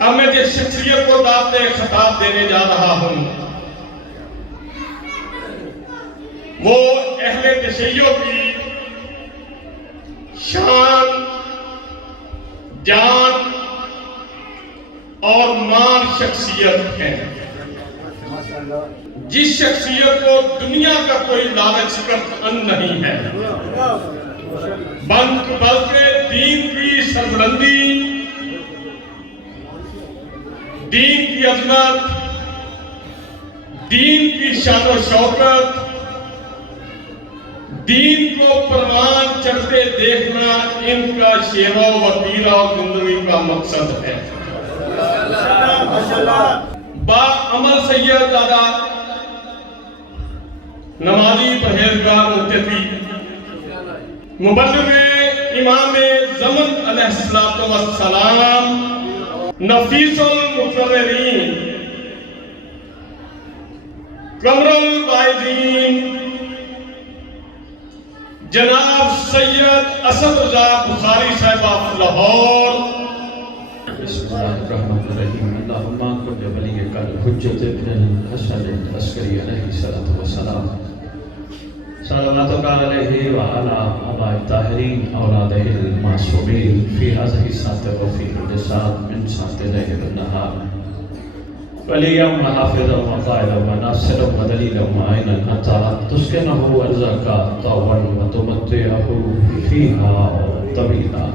اب میں جس شخصیت کو دعوت خطاب دینے جا رہا ہوں وہ اہل تشیع کی شان، جان اور مان شخصیت ہے، جس شخصیت کو دنیا کا کوئی لالچ قطعاً نہیں ہے، بلکہ دین کی سربلندی، دین کی عظمت، دین کی شان و شوکت، دین کو پروان چڑھتے دیکھنا ان کا شیوا و وطیرہ اور زندگی کا مقصد ہے۔ با عمل سید دادا، نمازی پرہیزگار متقی، مبلغ امام زمن علیہ السلام، نفیس المقررین، قمر الواعظین، جناب سید اسد رضا بخاری صاحب لاہور۔ بسم اللہ الرحمن الرحیم۔ اللہم کل ولیک الحجۃ ابن الحسن العسکری علیہ السلام، صلواتک علیہ وعلی آباء الطاہرین اولادہ المعصومین فی ہذہ الساعۃ وفی کل ساعۃ من ساعات اللیل والنہار، ولیا وحافظا وقائدا وناصرا ودلیلا ومعینا حتی تسکنہ ارضک طوعا وتمتعہ فیہا طویلا۔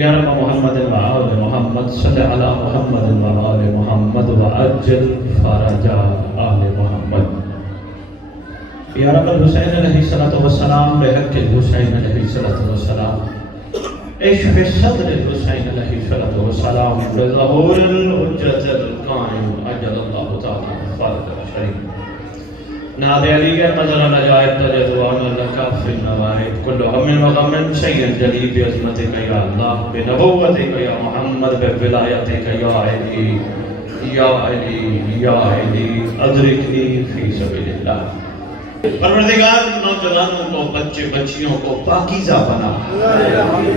یا رب محمد وآل محمد صلی علی محمد وآل محمد وعجل فرج آل محمد۔ یا رب الحسین علیہ السلام بحق الحسین علیہ السلام، اشف صدر الحسین علیہ السلام بظہور الحجۃ القائم عجل اللہ تعالی فرج شریف۔ ناد علی نظر نجائب تجدوان لکا فی النوائب کل ہم وغم شیئن جلیب بعظمتک یا اللہ، بنبوتک یا محمد، بولایتک یا علی، یا علی، یا علی، ادرکنی فی سبیل اللہ۔ پروردگار نوجوانوں کو، بچے بچیوں کو پاکیزہ بنا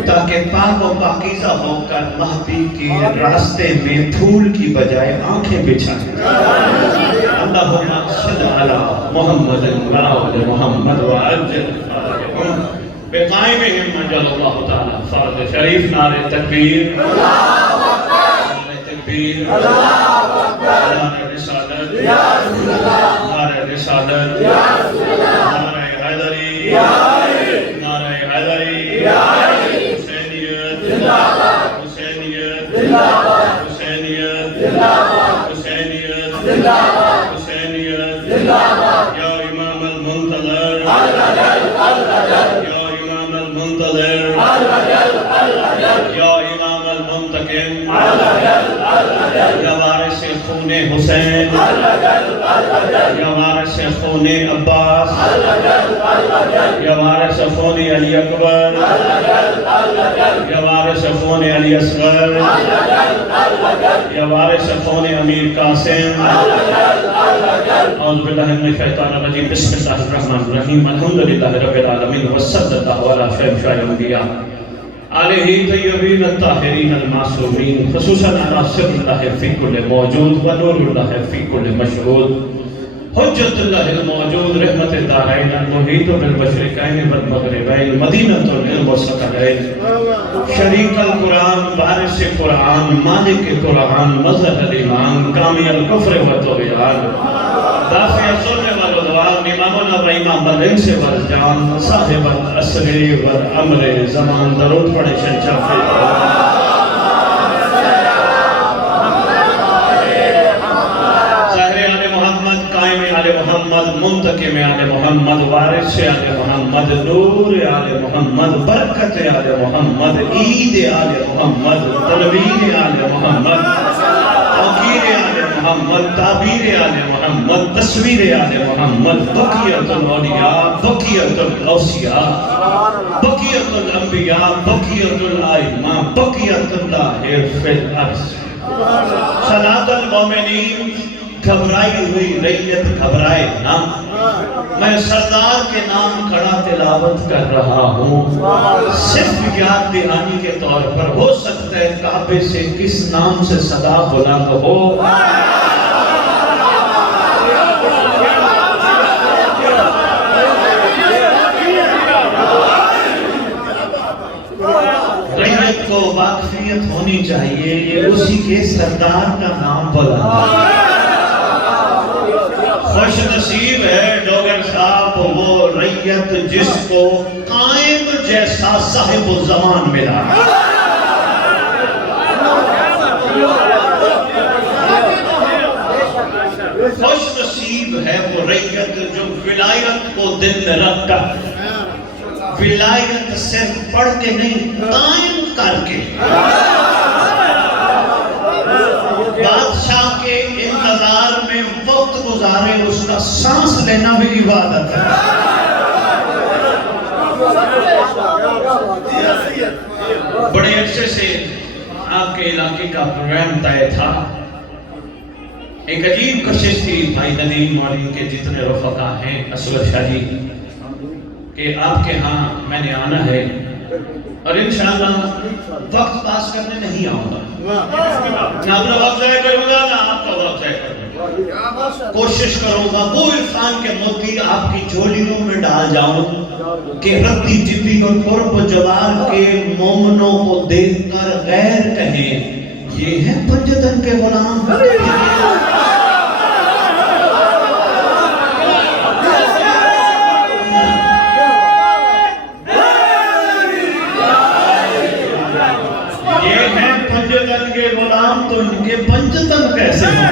تاکہ پاک و پاکیزہ ہو کر مہدی کے راستے میں پھول کی بجائے آنکھیں بچھائیں۔ اللہم صل علی محمد وآل محمد وعجل فرجہم بقائمہم عجل اللہ تعالی فرج شریف۔ نعرہ تکبیر، نعرہ تکبیر، نعرہ رسالت، نعرہ رسالت، نعرہ حیدری، نعرہ حیدری، حسینیت، حسینیت، حسینیت، حسینیت، حسینیت، یا امام المنتظر، یا امام المنتظر، یا امام المنتقم، یا وارث خون حسین، یا وارث خون عباس، یا وارث خون علی اکبر، یا وارث خون علی اصغر، یا وارث خون امیر قاسم۔ اعوذ باللہ من الشیطان الرجیم، بسم اللہ الرحمن الرحیم، الحمدللہ رب العالمین، وصلی اللہ علی شیخ الانبیاء آلہ طیبین الطاہرین المعصومین، خصوصاً علی سر اللہ فی کل موجود و نور اللہ فی کل مشہود، حجت اللہ الموجود، رحمت الدارین، المحیط بالمشرقین والمغربین، مدینہ العلم والثقلین، شریک القرآن، وارث قرآن، مالک قرآن، مظہر الایمان، کامی الکفر والطغیان، دافع الظلم والعدوان، امامنا و امام الانس والجان، صاحب العصر والامر زمان، درود پڑھے شہنشاہ فی محمد، منتقم آل محمد، وارث آل محمد، نور آل محمد، برکت آل محمد، عید آل محمد، تنویر آل محمد، توقیر آل محمد، تعبیر آل محمد، تصویر آل محمد، بقیت الاولیاء، بقیت الاوصیاء، بقیت الانبیاء، بقیت الائمہ، بقیت اللہ فی الارض۔ صلاۃ المومنین، گھبرائی ہوئی ریت گھبرائے نہ، میں سردار کے نام کھڑا تلاوت کر رہا ہوں، صرف یاد دہانی کے طور پر۔ ہو سکتا ہے کعبے سے کس نام سے صدا بلند ہو۔ رعیت کو واقفیت ہونی چاہیے، یہ اسی کے سردار کا نام بلند۔ خوش نصیب ہے ڈوگر صاحب وہ رعیت جس کو قائم جیسا صاحب زمان ملا۔ خوش نصیب ہے وہ رعیت جو ولایت کو دل میں رکھ کر، ولایت صرف پڑھ کے نہیں قائم کر کے بادشاہ کے انتظار میں وقت گزارے، اس کا سانس لینا بھی عبادت ہے۔ بڑے عرصے سے آپ کے علاقے کا پروگرام طے تھا، ایک عجیب کشش تھی بھائی ندیم مولوی کے جتنے رفقا ہیں، اسود شاہ جی، کہ آپ کے ہاں میں نے آنا ہے اور انشاءاللہ وقت پاس کرنے نہیں آؤں گا، نہ اپنا وقت ضائع کروں گا نہ آپ کا وقت ضائع کروں گا، کوشش کروں گا وہ عرفان کے موتی آپ کی جھولیوں میں ڈال جاؤں کہ رتی جبی اور قرب و جوار کے مومنوں کو دیکھ کر غیر کہیں یہ ہے پنجتن کے غلام۔ تو ان کے پنجتن کیسے ہیں؟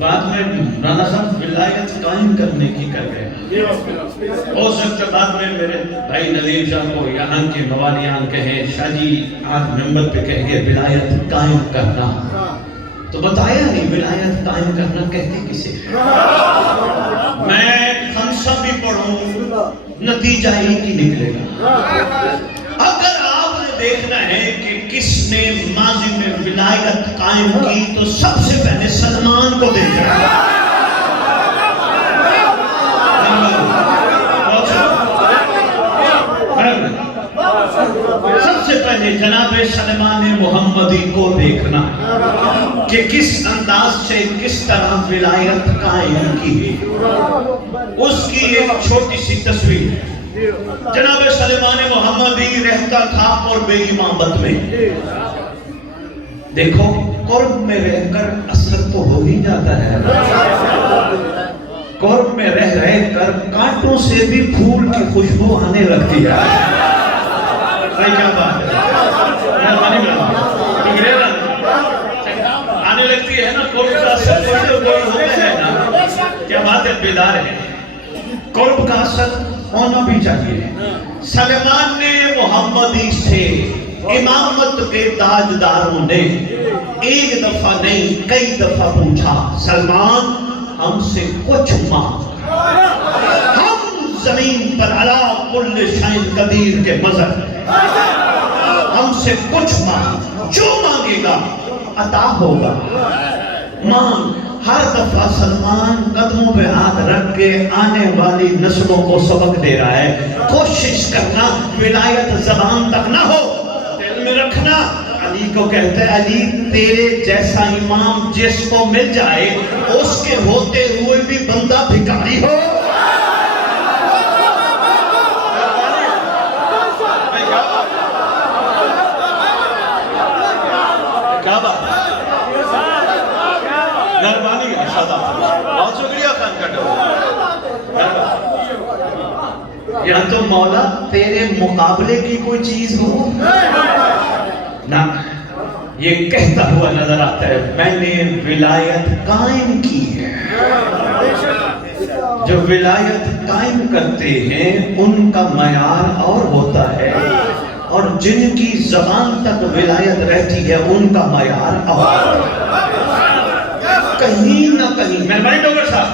بعد میں رانا صاحب ولایت قائم کرنے کی کر گئے، ہو سکتا بعد میں میرے بھائی ندیم صاحب کو یہاں کے موالیان کہیں شاہ جی آج ممبر پہ کہیں گے ولایت قائم کرنا، تو بتایا نہیں ولایت قائم کرنا کہتے کسے۔ میں خمسہ بھی پڑھوں نتیجہ ہی کی نکلے گا۔ اگر آپ نے دیکھنا ہے کہ کس نے ماضی میں ولایت قائم کی تو سب سے پہلے سلمان کو دیکھنا ہے۔ سب سے پہلے جناب سلمان محمدی کو دیکھنا کہ کس انداز سے کس طرح ولایت قائم کی۔ اس کی ایک چھوٹی سی تصویر ہے، جناب سلمان محمدی رہتا تھا قرب امامت میں۔ دیکھو قرب میں رہ کر اثر تو ہو ہی جاتا ہے، قرب میں رہ کر کانٹوں سے بھی پھول کی خوشبو آنے لگتی ہے۔ کیا بات ہے، آنے لگتی ہے نا، قرب کا اثر ہوتے ہیں نا، کیا بات ہے، بیدار ہے، قرب کا اثر ہونا بھی چاہیے۔ سلمان نے محمدی سے امامت کے تاجداروں نے ایک دفعہ نہیں کئی دفعہ پوچھا، سلمان ہم سے کچھ مانگ، ہم زمین پر علا کل شیء قدیر کے مظہر، ہم سے کچھ مانگ، جو مانگے گا عطا ہوگا، مانگ۔ ہر دفعہ سلمان قدموں پہ ہاتھ رکھ کے آنے والی نسلوں کو سبق دے رہا ہے، کوشش کرنا ولایت زبان تک نہ ہو، دل میں رکھنا۔ علی کو کہتا ہے علی تیرے جیسا امام جس کو مل جائے اس کے ہوتے ہوئے بھی بندہ بھکاری ہو۔ کیا بات ہے، مہربانی ہے شادہ، بہت شکریہ خان کا، یا تو مولا تیرے مقابلے کی کوئی چیز ہو نہ، یہ کہتا ہوا نظر آتا ہے میں نے ولایت قائم کی ہے۔ جو ولایت قائم کرتے ہیں ان کا معیار اور ہوتا ہے، اور جن کی زبان تک ولایت رہتی ہے ان کا معیار اور کہیں نہ کہیں۔ مہربانی ڈاکٹر صاحب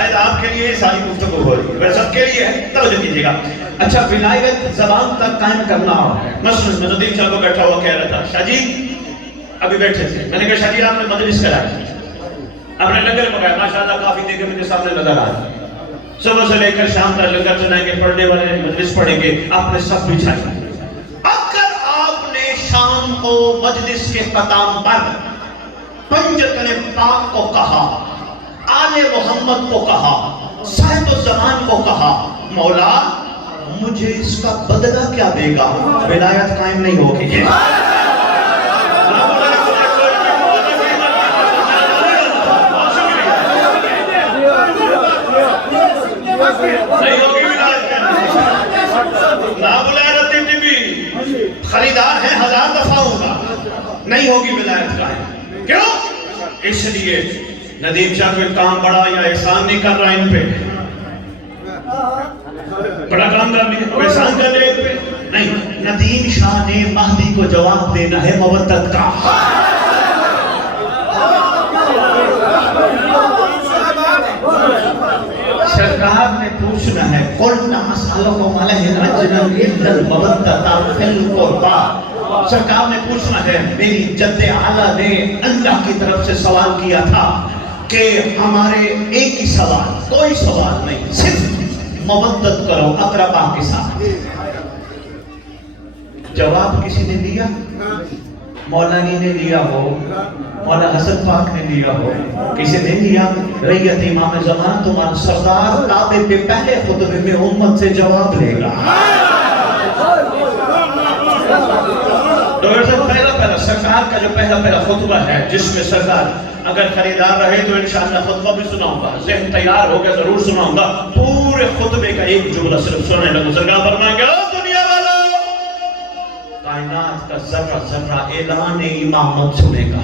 شاید آپ کے لیے یہ ساری گفتگو ہو رہی ہے، وہ سب کے لیے ہے، توجہ کیجیے گا۔ اچھا، ولایت زبان تک قائم کرنا ہے۔ مثلاً میں ندیم صاحب کو بیٹھا ہوا کہہ رہا تھا، شاہ جی ابھی بیٹھے تھے، میں نے کہا شاہ جی آپ نے مجلس کرائی، آپ نے لنگر پکایا، ماشاءاللہ کافی دیکھے میرے سامنے نظر آ رہا ہے، صبح سے لے کر شام تک لنگر چلائیں گے، پڑھنے والے مجلس پڑھیں گے، آپ نے سب بچھائی۔ اگر آپ نے شام کو مجلس کے ختام پر پنجتن پاک کو کہا، آل محمد کو کہا، صاحب الزمان کو کہا، مولا مجھے اس کا بدلہ کیا دے گا، ولایت قائم نہیں ہوگی۔ نہیں ہوگی ولایت، نہ بلائے رتی ٹی وی خریدار ہے 1000 دفعہ ہوگا، نہیں ہوگی ولایت قائم۔ کیوں؟ اس لیے ندیم شاہ کوئی کام بڑا یا احسان نہیں کر رہا ان پہ، بڑا کام کر لیا اور احسان کر لیا ان پہ نہیں، ندیم شاہ نے مہدی کو جواب دینا ہے مودت کا۔ سرکار نے پوچھنا ہے قُلْنَا أَسْأَلُكُمْ عَلَيْهِ أَجْرًا إِلَّا الْمَوَدَّةَ فِي الْقُرْبَى۔ سرکار نے پوچھنا ہے، میری جد اعلیٰ نے اللہ کی طرف سے سوال کیا تھا کہ ہمارے ایک ہی سوال، کوئی سوال نہیں، صرف مودت کرو اقربا کے ساتھ۔ جواب کسی نے دیا؟ مولانی نے لیا ہو، مولا حسن پاک نے لیا ہو، کسی نے لیا؟ ریت امام زمان تمہارا سردار کعبے پہ پہلے خطبے میں امت سے جواب لے گا۔ ڈاکٹر صاحب پہلا سرکار کا جو پہلا خطبہ ہے جس میں سرکار اگر خریدار رہے تو انشاءاللہ خطبہ بھی سناؤں گا، ذہن تیار ہو گیا ضرور سناؤں گا، پورے خطبے کا ایک جملہ صرف سننے لگا۔ سرکار فرمائیں گے، دنیا والوں کائنات کا ذرہ ذرہ اعلان امامت سنے گا۔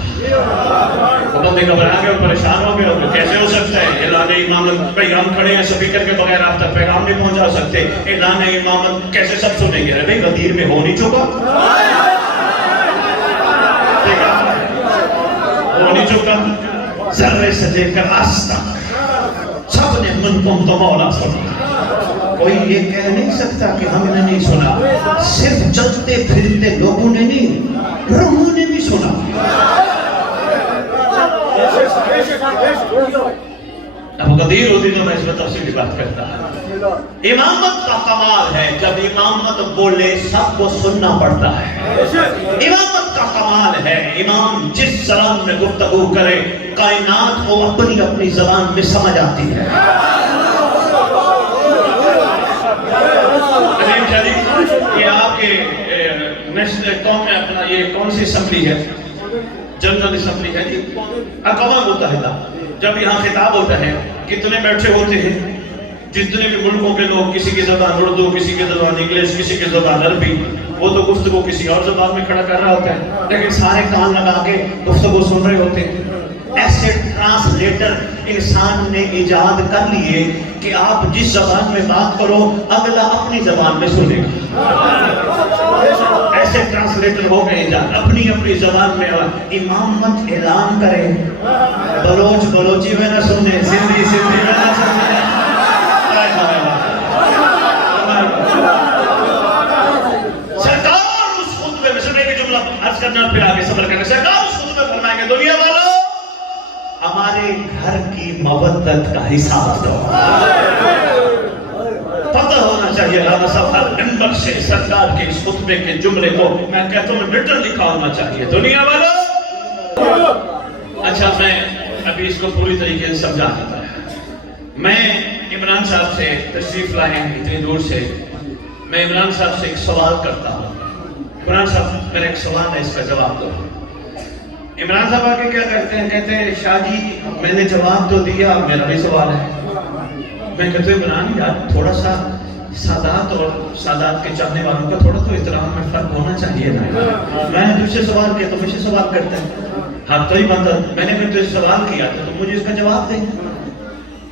بندے گھبرا گئے، پریشان ہو گئے، کیسے ہو سکتا ہے اعلان امامت؟ بھائی ہم کھڑے ہیں سپیکر کے بغیر آپ تک پیغام نہیں پہنچا سکتے، اعلان امامت کیسے سب سنیں گے؟ ارے بھائی غدیر میں ہو نہیں چکا، ہو نہیں چکا، ذرے سے لے کر آج تک سب نے من کم تو مولا سنا۔ کوئی یہ کہہ نہیں سکتا کہ ہم نے نہیں سنا، صرف چلتے پھرتے لوگوں نے نہیں، روحوں نے بھی سنا۔ اب قدیر ہوتی تو میں اس میں تفصیلی بات کرتا ہے۔ امامت کا کمال ہے جب امامت بولے سب کو سننا پڑتا ہے۔ امامت کا کمال ہے امام جس زبان میں گفتگو کرے کائنات کو اپنی اپنی زبان میں سمجھ آتی ہے۔ یہ آپ کے نیشنل قوم میں اپنا یہ کون سی اسمبلی ہے؟ جنرل اسمبلی ہے جی، اقوام متحدہ۔ جب یہاں خطاب ہوتا ہے کتنے بیٹھے ہوتے ہیں؟ جتنے بھی ملکوں کے لوگ، کسی کی زبان اردو، کسی کی زبان انگلش، کسی کی زبان عربی، وہ تو گفتگو کسی اور زبان میں کھڑا کر رہا ہوتا ہے، لیکن سارے کان لگا کے گفتگو سن رہے ہوتے ہیں۔ ایسے ٹرانسلیٹر انسان نے ایجاد کر لیے کہ آپ جس زبان میں بات کرو اگلا اپنی زبان میں سنے گا۔ ایسے ٹرانسلیٹر ہو گئے ایجاد، اپنی اپنی زبان میں امامت اعلان کرے، بلوچ بلوچی میں نہ سنے، سندھی سندھی میں نہ سنے۔ سرکار اس خطبے میں سنے کی جملہ عرض کرنا پھر آگے صبر کرنا، سرکار اس خطبے فرمائیں گے، دنیا والوں ہمارے گھر کی مودت کا حساب دو۔ پتہ ہونا چاہیے علامہ صاحب ہر ممبر سے سرکار کے اس خطبے کے جملے کو میں کہتا ہوں ریٹن لکھا ہونا چاہیے، دنیا والوں۔ اچھا میں ابھی اس کو پوری طریقے سے سمجھا دیتا ہے۔ میں عمران صاحب سے تشریف لائے ہیں اتنی دور سے، میں عمران صاحب سے ایک سوال کرتا ہوں۔ عمران صاحب میرا ایک سوال ہے، اس کا جواب دو۔ عمران صاحب آگے کیا کہتے ہیں؟ کہتے ہیں شاہ جی میں نے جواب تو دیا، میرا بھی سوال ہے۔ میں کہتا ہوں عمران یار تھوڑا سا سادات اور سادات کے چاہنے والوں کا تھوڑا تو احترام میں فرق ہونا چاہیے نا۔ میں نے تجھ سے سوال کیا تو مجھ سے سوال کرتا ہے، حق تو ہی بنتا، میں نے پھر تجھ سے سوال کیا تو تم مجھے اس کا جواب دیں۔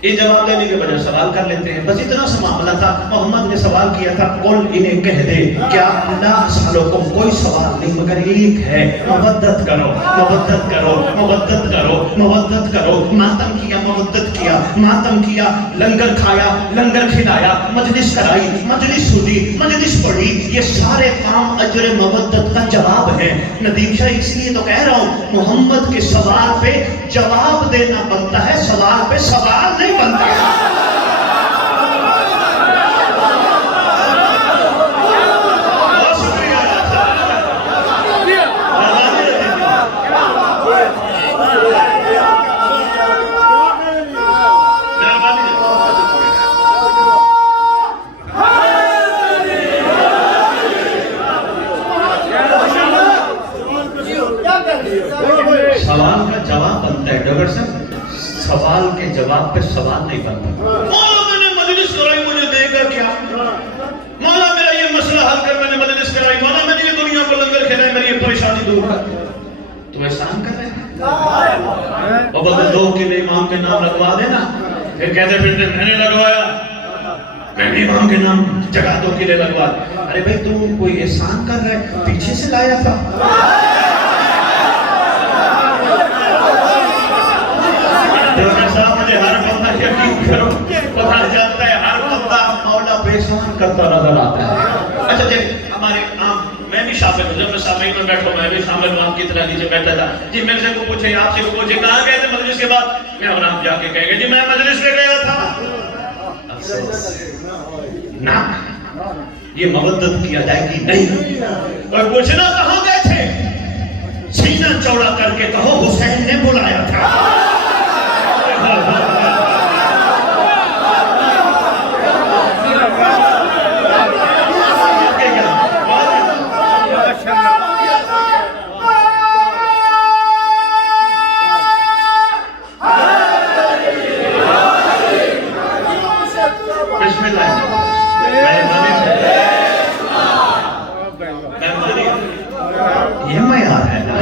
یہ جواب دینے کے بجائے سوال کر لیتے ہیں. بس اتنا سا معاملہ تھا. محمد نے سوال کیا تھا قل انہیں کہہ دے کیا لا اسألکم کوئی سوال نہیں مگر ایک ہے مودت کرو مودت کرو مودت کرو مودت کرو. ماتم کیا مودت کیا ماتم کیا لنگر کھایا لنگر کھلایا مجلس کرائی مجلس سنی مجلس پڑھی. یہ سارے کام اجر مودت کا جواب ہے. ندیم شاہ اس لیے تو کہہ رہا ہوں محمد کے سوال پہ جواب دینا بنتا ہے سوال پہ سوال نہیں بنتا ہے. بہت شکریہ سوال کا جواب بنتا ہے. ڈاکٹر صاحب سوال کے جواب پہ سوال نہیں بنتا. مولا میں نے مجلس کرائی مجھے دے گا کیا؟ مولا میرا یہ مسئلہ حل کر میں نے مجلس کرائی. مولا میں نے یہ دنیا کو لنگر کھلائی میری یہ پریشانی دور کر. تو احسان کر رہے ہیں. اور بولتے دو کے لئے امام کے نام لگوا دینا. پھر کہتے پھرتے میں نے لگوایا میں نے امام کے نام جگہ دو کے لئے لگوا. ارے بھائی تم کوئی احسان کر رہے ہیں پیچھے سے لایا تھا. ڈاکٹر صاحب مجھے ہر بندہ یقین کرو پتہ چلتا ہے ہر بندہ مولا پہ احسان کرتا نظر آتا ہے. اچھا جی ہمارے میں بھی شامل ہوں. جب میں سامنے میں بیٹھا میں بھی شامل ہوں. آپ کی طرح نیچے بیٹھا تھا. جی میرے سے کو پوچھے آپ سے کو پوچھے کہاں گئے تھے مجلس کے بعد؟ میں اور آپ جا کے کہے گا جی میں مجلس میں گیا تھا. نہ یہ مودت کی ادائیگی نہیں. اور پوچھنا کہاں گئے تھے سینہ چوڑا کر کے کہو حسین نے بلایا تھا. یہ معیار ہے نا.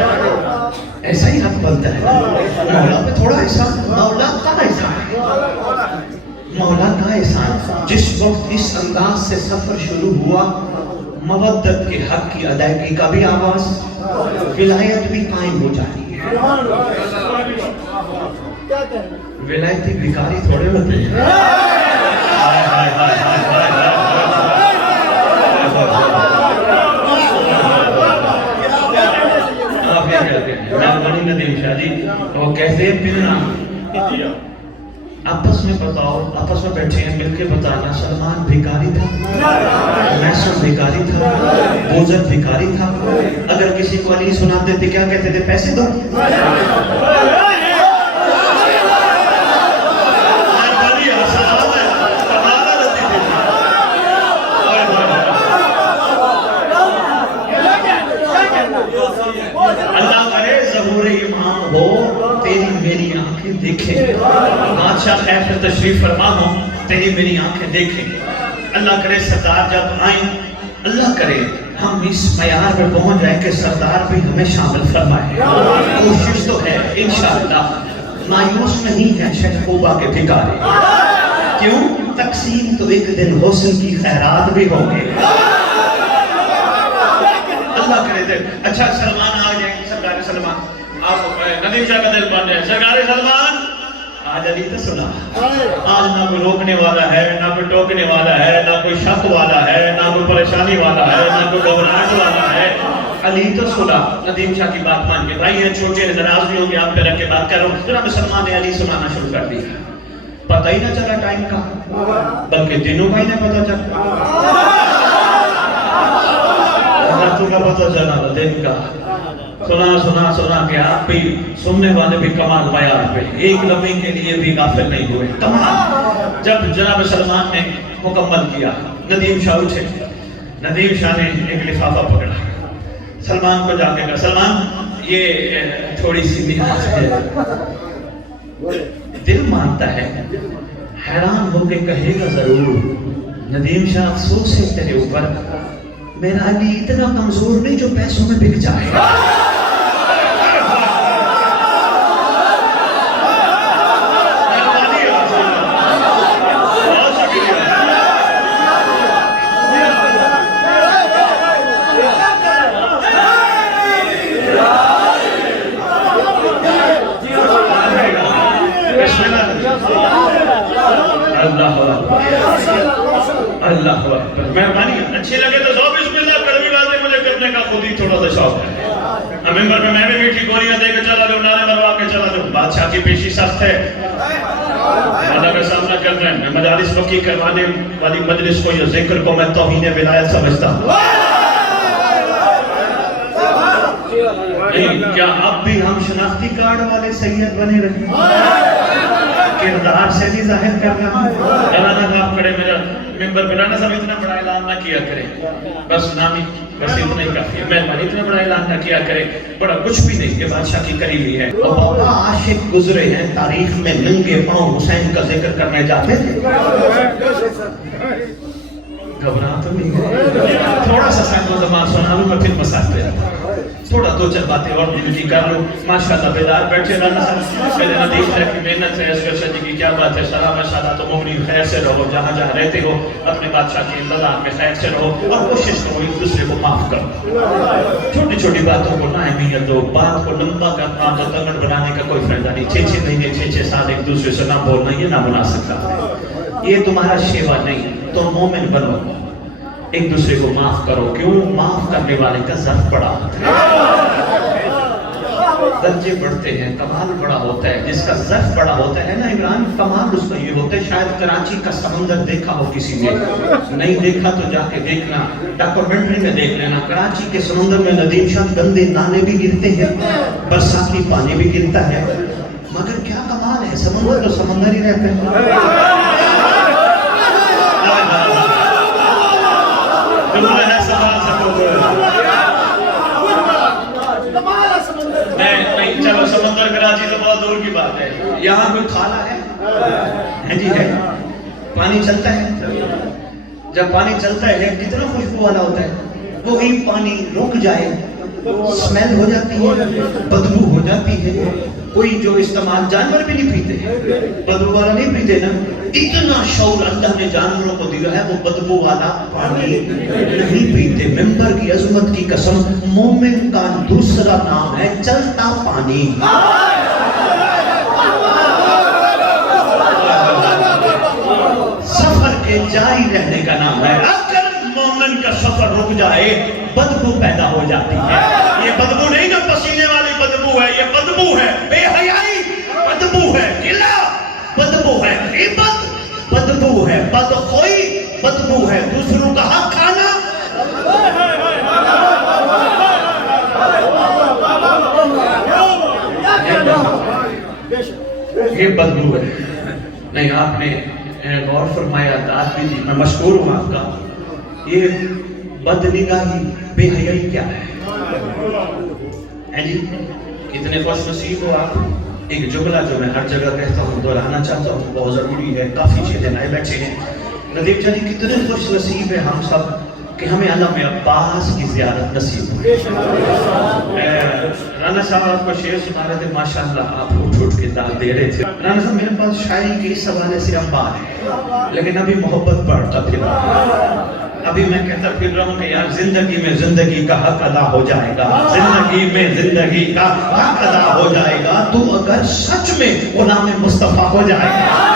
ایسا ہی حق بنتا ہے. مولا پہ تھوڑا احسان. مولا کا احسان مولا کا احسان. جس وقت اس انداز سے سفر شروع ہوا مودت کے حق کی ادائیگی کا بھی آواز ولایت بھی قائم ہو جاتی ہے. ولایتی بھکاری تھوڑے ہوتے ہیں. ندیم شاہ جی وہ کہتے ہیں پھر آپس میں بتاؤ آپس میں بیٹھے ہیں مل کے بتانا سلمان بھکاری تھا میسر بھکاری تھا بوزر بھکاری تھا. اگر کسی کو علی سناتے تھے کیا کہتے تھے پیسے دو. اللہ کرے ظہور امام ہو تیری میری آنکھیں دیکھیں. بادشاہ خیر سے تشریف فرما ہو تیری میری آنکھیں دیکھیں. اللہ کرے سردار جب آئیں اللہ کرے ہم اس معیار پہ پہنچ جائیں کہ سردار بھی ہمیں شامل فرمائے. کوشش تو ہے انشاءاللہ. مایوس نہیں ہے شہبوبہ کے بھکاری. کیوں؟ تقسیم تو ایک دن حسن کی خیرات بھی ہوں گے. اللہ کرے دے. اچھا سلمان آ جائیں. سرکار سلمان آپ ندیم شاہ کا دل بن جائے. سرکار سلمان آج علی تو سنا. آج نہ کوئی روکنے والا ہے نہ کوئی ٹوکنے والا ہے نہ کوئی شک والا ہے نہ کوئی پریشانی والا ہے نہ کوئی گھبراہٹ والا ہے. علی تو سنا. ندیم شاہ کی بات مان کے بھائی ہیں چھوٹے ہیں ناراض نہیں ہوں گے آپ پہ رکھ کے بات کر رہا ہوں. جناب سلمان نے علی سنانا شروع کر دیا. پتہ ہی نہ چلا ٹائم کا بلکہ دنوں کا ہی نہ پتہ چلا. راتوں کا پتہ چلا دن کا. سنا کہ آپ بھی سننے والے بھی کمال معیار پہ ایک لمحے کے لیے بھی غافل نہیں ہوئے. کمال. جب جناب سلمان نے مکمل کیا ندیم شاہ اٹھے. ندیم شاہ نے ایک لفافہ پکڑا سلمان کو جا کے کہا سلمان یہ تھوڑی سی نیاز ہے. دل مانتا ہے حیران ہو کے کہے گا ضرور. ندیم شاہ افسوس ہے تیرے اوپر میرا علی اتنا کمزور نہیں جو پیسوں میں بک جائے. اللہ اکبر. مہربانی اچھی لگے تو 100 بسم اللہ کڑوی باتیں مجھے کرنے کا خود ہی تھوڑا سا شوق ہے. ممبر پہ میں بھی میٹھی گولیاں دے کے چلا جاؤں, نعرے مروا کے چلا جاؤں. بادشاہ کی پیشی سخت ہے, اللہ کا سامنا کر رہے ہیں. میں مجالس وقی کروانے والی مجلس کو, یہ ذکر کو میں توہین ولایت سمجھتا ہوں. نہیں, کیا اب بھی ہم شناختی کارڈ والے سید بنے رہے, کردار سے بھی ظاہر کر رہا ہوں. رانا آپ کھڑے میرا ممبر پہ, رانا صاحب اتنا بڑا اعلان نہ کیا کریں, بس نامی بس اتنا ہی کافی ہے. مہربانی اتنا بڑا اعلان نہ کیا کریں, بڑا کچھ بھی نہیں, یہ بادشاہ کی قریبی ہے. اور بابا عاشق گزرے ہیں تاریخ میں, ننگے پاؤں حسین کا ذکر کرنے جاتے تھے. گھبرا تو نہیں گئے, تھوڑا سا سائنس زمان سنا لوں میں پھر مساج پہ آتا, تھوڑا 2-4 باتیں اور دل کر لوں. ماشاءاللہ بیدار بیٹھے رانا صاحب, پہلے ندیش ہے کہ محنت ہے, اسکر شاہ جی کی کیا بات ہے. سلام ماشاءاللہ, تو مومنین خیر سے رہو, جہاں جہاں رہتے ہو اپنے بادشاہ کے انتظار میں خیر سے رہو, اور کوشش کرو ایک دوسرے کو معاف کرو. چھوٹی چھوٹی باتوں کو نہ اہمیت دو, بات کو لمبا کرنا تو تگڑ بنانے کا کوئی فائدہ نہیں. 6 مہینے 6 سال ایک دوسرے سے نہ بولنا, یہ نامناسب بات ہے. یہ تمہارا شیوا نہیں, تو مومن بنو, ایک دوسرے کو معاف کرو. کیوں؟ معاف کرنے والے کا ظرف بڑا ہوتا ہے, درجے بڑھتے ہیں, کمال بڑا ہوتا ہے. جس کا ظرف بڑا ہوتا ہے نا عمران, کمال اس کا یہ ہوتا ہے. شاید کراچی کا سمندر دیکھا ہو کسی نے, نہیں دیکھا تو جا کے دیکھنا, ڈاکومنٹری میں دیکھ لینا. کراچی کے سمندر میں ندیم شاہ گندے نالے بھی گرتے ہیں, برساتی پانی بھی گرتا ہے, مگر کیا کمال ہے, سمندر تو سمندر ہی رہتا ہے. نہیں, چلو سمندر کراچی تو بہت دور کی بات ہے. یہاں کوئی کھالا ہے جی, ہے. پانی چلتا ہے, جب پانی چلتا ہے کتنا خوشبو والا ہوتا ہے. وہی پانی رک جائے, اسمیل ہو جاتی ہے, بدبو ہو جاتی ہے. کوئی جو استعمال, جانور بھی نہیں پیتے, بدبو والا نہیں پیتے نا. اتنا شعور اللہ نے جانوروں کو دیا ہے, وہ بدبو والا پانی نہیں پیتے. ممبر کی عظمت کی قسم, مومن کا دوسرا نام ہے چلتا پانی. سفر کے جاری رہنے کا نام ہے. اگر مومن کا سفر رک جائے, بدبو پیدا ہو جاتی ہے. یہ بدبو نہیں نا پسینے والی بدبو ہے, یہ بدبو ہے بے حیائی, بدبو ہے گلا, بدبو ہے غیبت, بدبو ہے بدخوئی, بدبو ہے دوسروں کا حق کھانا. یہ بدبو ہے. نہیں, آپ نے غور فرمایا, داد بھی دی, میں مشکور ہوں آپ کا. یہ بدنگاہی, بے حیائی کیا ہے جی؟ کتنے خوش نصیب ہو آپ. ایک جملہ جو میں ہر جگہ کہتا ہوں, دہرانا چاہتا ہوں, بہت ضروری ہے. کافی چیزیں نئے بیٹھے ہیں. ندیم جی کتنے خوش نصیب ہیں ہم سب کہ ہمیں علم عباس کی زیارت نصیب ہوئی. رانا صاحب آپ کو شعر سنا رہے تھے, ماشاءاللہ آپ اٹھ کے داد دے رہے تھے. رانا صاحب میرے پاس شاعری کے اس حوالے سے انبار ہے, لیکن ابھی محبت بڑھتا پھر. ابھی میں کہتا پھر رہا ہوں کہ یار زندگی میں زندگی کا حق ادا ہو جائے گا, زندگی میں زندگی کا حق ادا ہو جائے گا, تو اگر سچ میں غلام مصطفیٰ ہو جائے گا.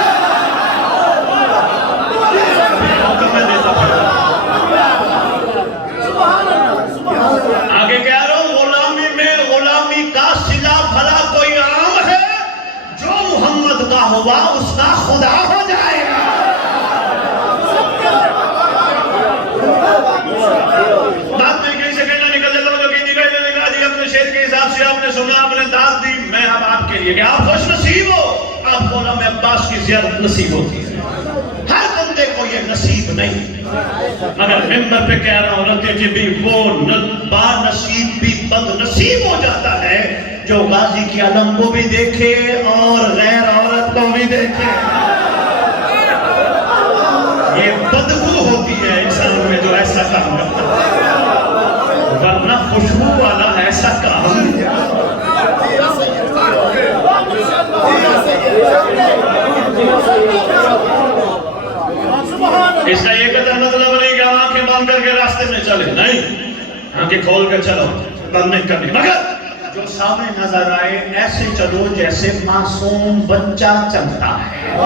آگے کہہ رہا ہوں, غلامی میں غلامی کا صلہ بھلا کوئی عام ہے, جو محمد کا ہوا اس کا خدا ہو جائے گا. بات میں کہیں سے کہنا نکل جاتا ہوں, جو کہ نکل جانے کا جی اپنے شعر کے حساب سے آپ نے سنا, آپ نے داد دی. میں اب آپ کے لیے کہ آپ خوش نصیب ہو, آپ کو علم عباس کی زیارت نصیب ہوتی ہے. ہر بندے کو یہ نصیب نہیں, مگر ممبر پہ کہہ رہا ہوں رضی جی بھی وہ با نصیب بھی بد نصیب ہو جاتا ہے جو غازی کی علم کو بھی دیکھے اور غیر عورت کو بھی دیکھے. یہ بدبو ہوتی ہے انسان میں جو ایسا کام کرتا ہے, ورنہ خوشبو والا ایسا کام. اس کا یہ قدر مطلب نہیں کہ آنکھیں بند کر کے راستے میں چلے, نہیں, آنکھیں کھول کر چلو, بند نہیں کرنی. مگر جو سامنے نظر آئے ایسے چلو جیسے معصوم بچہ چلتا ہے.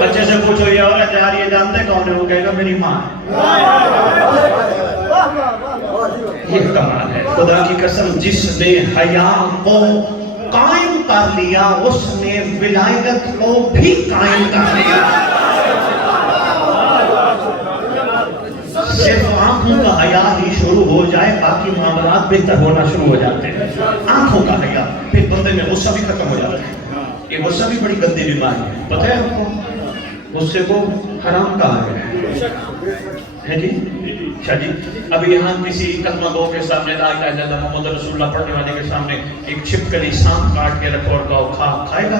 بچے سے پوچھو یہ عورت جا رہی ہے جانتے کون ہے؟ وہ کہے گا میری ماں ہے. یہ کمال ہے. خدا کی قسم جس نے حیا کو قائم کر لیا اس نے ولایت کو بھی قائم کر لیا. صرف آنکھوں کا حیا ہی شروع ہو جائے باقی معاملات بہتر ہونا شروع ہو جاتے ہیں. آنکھوں کا حیا پھر بندے میں غصہ بھی ختم ہو جاتا ہے. یہ غصہ بھی بڑی گندی بیماری ہے. پتہ ہے آپ کو غصے کو حرام کہا گیا ہے جی. اچھا جی اب یہاں کسی کلمہ گو کے سامنے لا الہ الا اللہ محمد رسول اللہ پڑھنے والے کے سامنے ایک چھپکلی سانپ کاٹ کے رکھو اور کھاؤ کھائے گا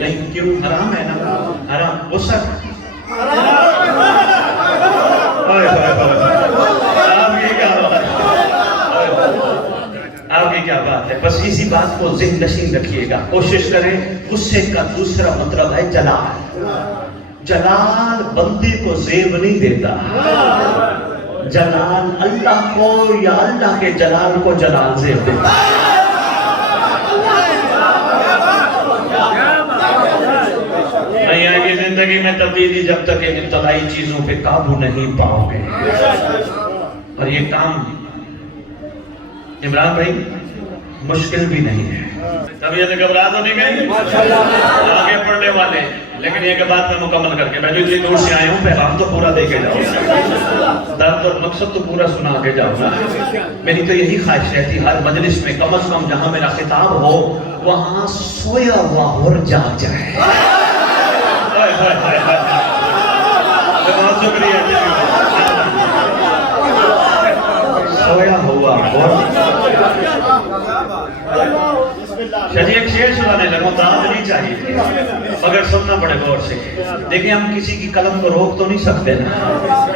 نہیں؟ کیوں؟ حرام ہے نا. حرام. غصہ آپ کی کیا بات ہے. بس اسی بات کو ذہن نشین رکھیے گا. کوشش کریں. غصے کا دوسرا مطلب ہے جلال. جلال بندے کو زیب نہیں دیتا. جلال اللہ کو یا اللہ کے جلال کو جلال زیب دیتا. یہ زندگی میں تبدیلی جب تک ان ابتدائی چیزوں پہ قابو نہیں پاؤ گے. اور یہ کام عمران بھائی مشکل بھی نہیں ہے. طبیعت گھبراہٹ تو نہیں گئی آگے پڑھنے والے. لیکن یہ کہ بات میں مکمل کر کے میں جو اتنی دور سے آیا ہوں پیغام تو پورا دے کے جاؤں. درد اور مقصد تو پورا سنا کے جاؤں گا. میری تو یہی خواہش رہتی ہر مجلس میں کم از کم جہاں میرا خطاب ہو وہاں سویا ہوا اور جاگ جائے. بہت شکریہ. سویا ہوا ایک شعر سنانے لگوں. داد نہیں چاہیے مگر سننا پڑے غور سے. دیکھیں ہم کسی کی قلم کو روک تو نہیں سکتے نا.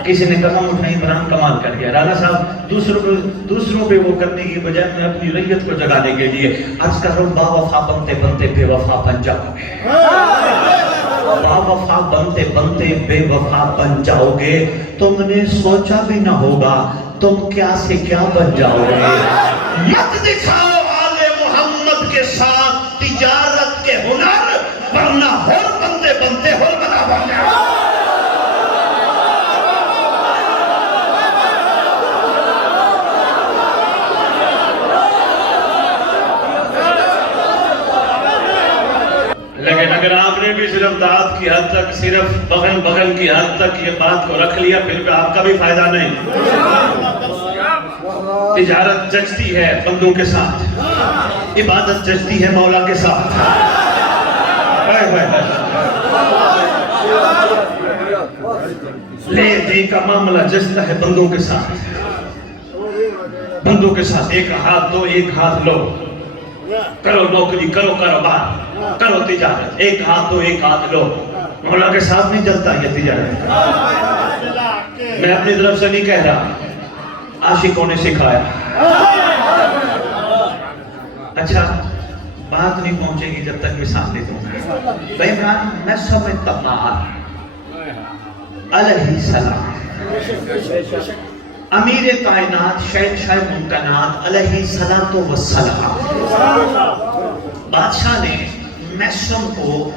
کسی نے قلم اٹھائی عمران کمال کر گیا. رانا صاحب دوسروں پہ وہ کرنے کی بجائے میں اپنی ریت کو جگانے کے لیے آج کل با وفا بنتے بنتے بے وفا بن جاؤ گے. با وفا بنتے بنتے بے وفا بن جاؤ گے. تم نے سوچا بھی نہ ہوگا تم کیا سے کیا بن جاؤ گے. مت دکھاؤ آل محمد کے ساتھ تجارت کے ہنر ورنہ ہور بنتے بنتے ہور بنا بن جاؤ. لیکن اگر آپ نے بھی صرف داد کی حد تک صرف بغل کی حد تک یہ بات کو رکھ لیا پھر آپ کا بھی فائدہ نہیں. تجارت جچتی ہے بندوں کے ساتھ. عبادت جچتی ہے مولا کے ساتھ. لے دے کا معاملہ جچتا ہے بندوں کے ساتھ. بندوں کے ساتھ ایک ہاتھ دو ایک ہاتھ لو. کرو نوکری کرو کاروبار کرو تجارت. ایک ہاتھ دو ایک ہاتھ لو. مولا کے ساتھ نہیں چلتا یہ تجارت. میں اپنی طرف سے نہیں کہہ رہا عاشقوں نے سکھایا. اچھا بات نہیں پہنچے گی جب تک مثال نہیں دوں گا. بھائی عمران میں سب میں تمام علیہ السلام امیر کائنات شہنشاہ ممکنات علیہ السلام بادشاہ نے میسم کو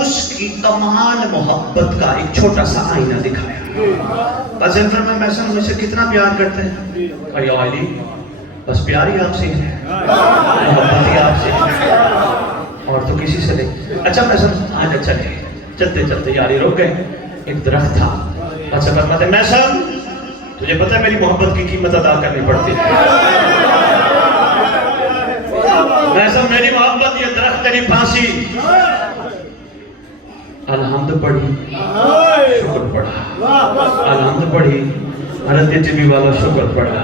اس کی کمال محبت کا ایک چھوٹا سا آئینہ دکھایا. بس ان پر میں میسم مجھ سے کتنا پیار کرتے ہیں. اور یا علی بس پیار ہی آپ سے ہے محبت ہی آپ سے ہے اور تو کسی سے نہیں. اچھا میسم آج اچھا نہیں چلتے چلتے یاری رک گئے. ایک درخت تھا. اچھا فرماتے میسم تجھے پتہ ہے میری محبت کی قیمت ادا کرنی پڑتی ہے. میسم میری محبت یہ درخت تیری پھانسی. الحمد پڑھی شکر پڑھا. الحمد پڑھی حضرت ٹی وی والا شکر پڑھا.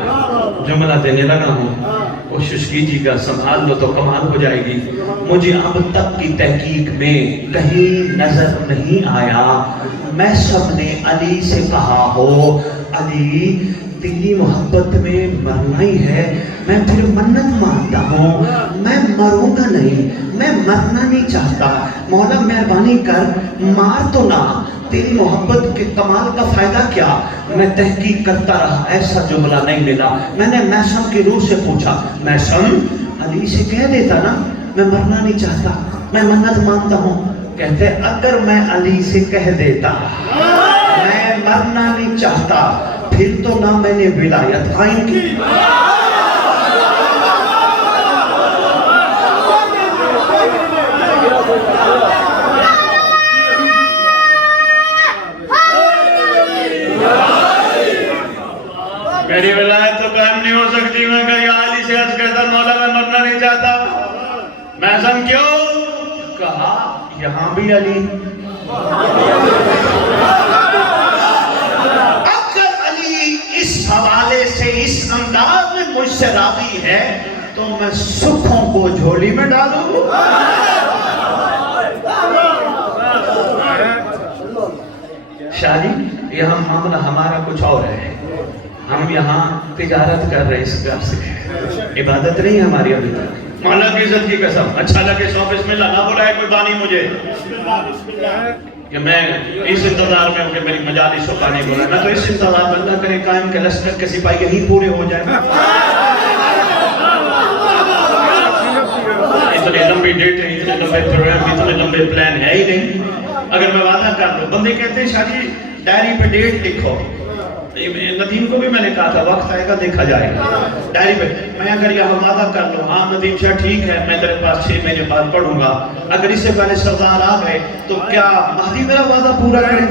جملہ دینے لگا ہوں کوشش کیجیے گا سنبھال لو تو کمال ہو جائے گی. مجھے اب تک کی تحقیق میں کہیں نظر نہیں آیا میسم نے علی سے کہا ہو علی تیری محبت میں مرنا ہی ہے. میں پھر منت مانتا ہوں میں مروں گا نہیں. میں مرنا نہیں چاہتا. مولا مہربانی کر مار تو نہ. تیری محبت کے کمال کا فائدہ کیا. میں تحقیق کرتا رہا ایسا جملہ نہیں ملا. میں نے میسم کی روح سے پوچھا میسم علی سے کہہ دیتا نا میں مرنا نہیں چاہتا، میں منت مانتا ہوں. کہتے اگر میں علی سے کہہ دیتا میں مرنا نہیں چاہتا، پھر تو نہ میں نے ولایت قائم کی. میری ولایت تو قائم نہیں ہو سکتی. میں کہ یا علی سے عرض کہتا مولا میں مرنا نہیں چاہتا. میں سن کیوں؟ کہا یہاں بھی علی. اگر علی اس حوالے سے اس انداز میں مجھ سے راضی ہے تو میں سکھوں کو جھولی میں ڈالوں. شاہ جی یہاں معاملہ ہمارا کچھ اور ہے. ہم یہاں تجارت کر رہے اس گھر سے، عبادت نہیں ہماری ابھی تک. مولا کی عزت کی قسم اچھا لگے سو بسم اللہ نہ بلائے کوئی بانی مجھے کہ میں اس انتظار میں ہوں کہ میری مجالس و پانی بولائے. میں تو اس انتظار میں اللہ کرے قائم کے لشکر کے سپاہی یہی پورے ہو جائیں. اتنے لمبی ڈیٹیں، اتنے لمبے پروگرام، اتنے لمبے پلان ہے ہی نہیں. اگر میں وعدہ کر دوں، بندے کہتے ہیں شاہ جی ڈائری پہ ڈیٹ لکھو. ندیم کو بھی میں نے کہا تھا وقت آئے گا دیکھا جائے گا ڈائری پہ. میں اگر یہ وعدہ کر لوں ہاں ندیم شاہ ٹھیک ہے میں تیرے پاس 6 مہینے بعد پڑھوں گا، اگر اس سے پہلے سردار آ گئے تو کیا مہدی میرا وعدہ پورا کرے؟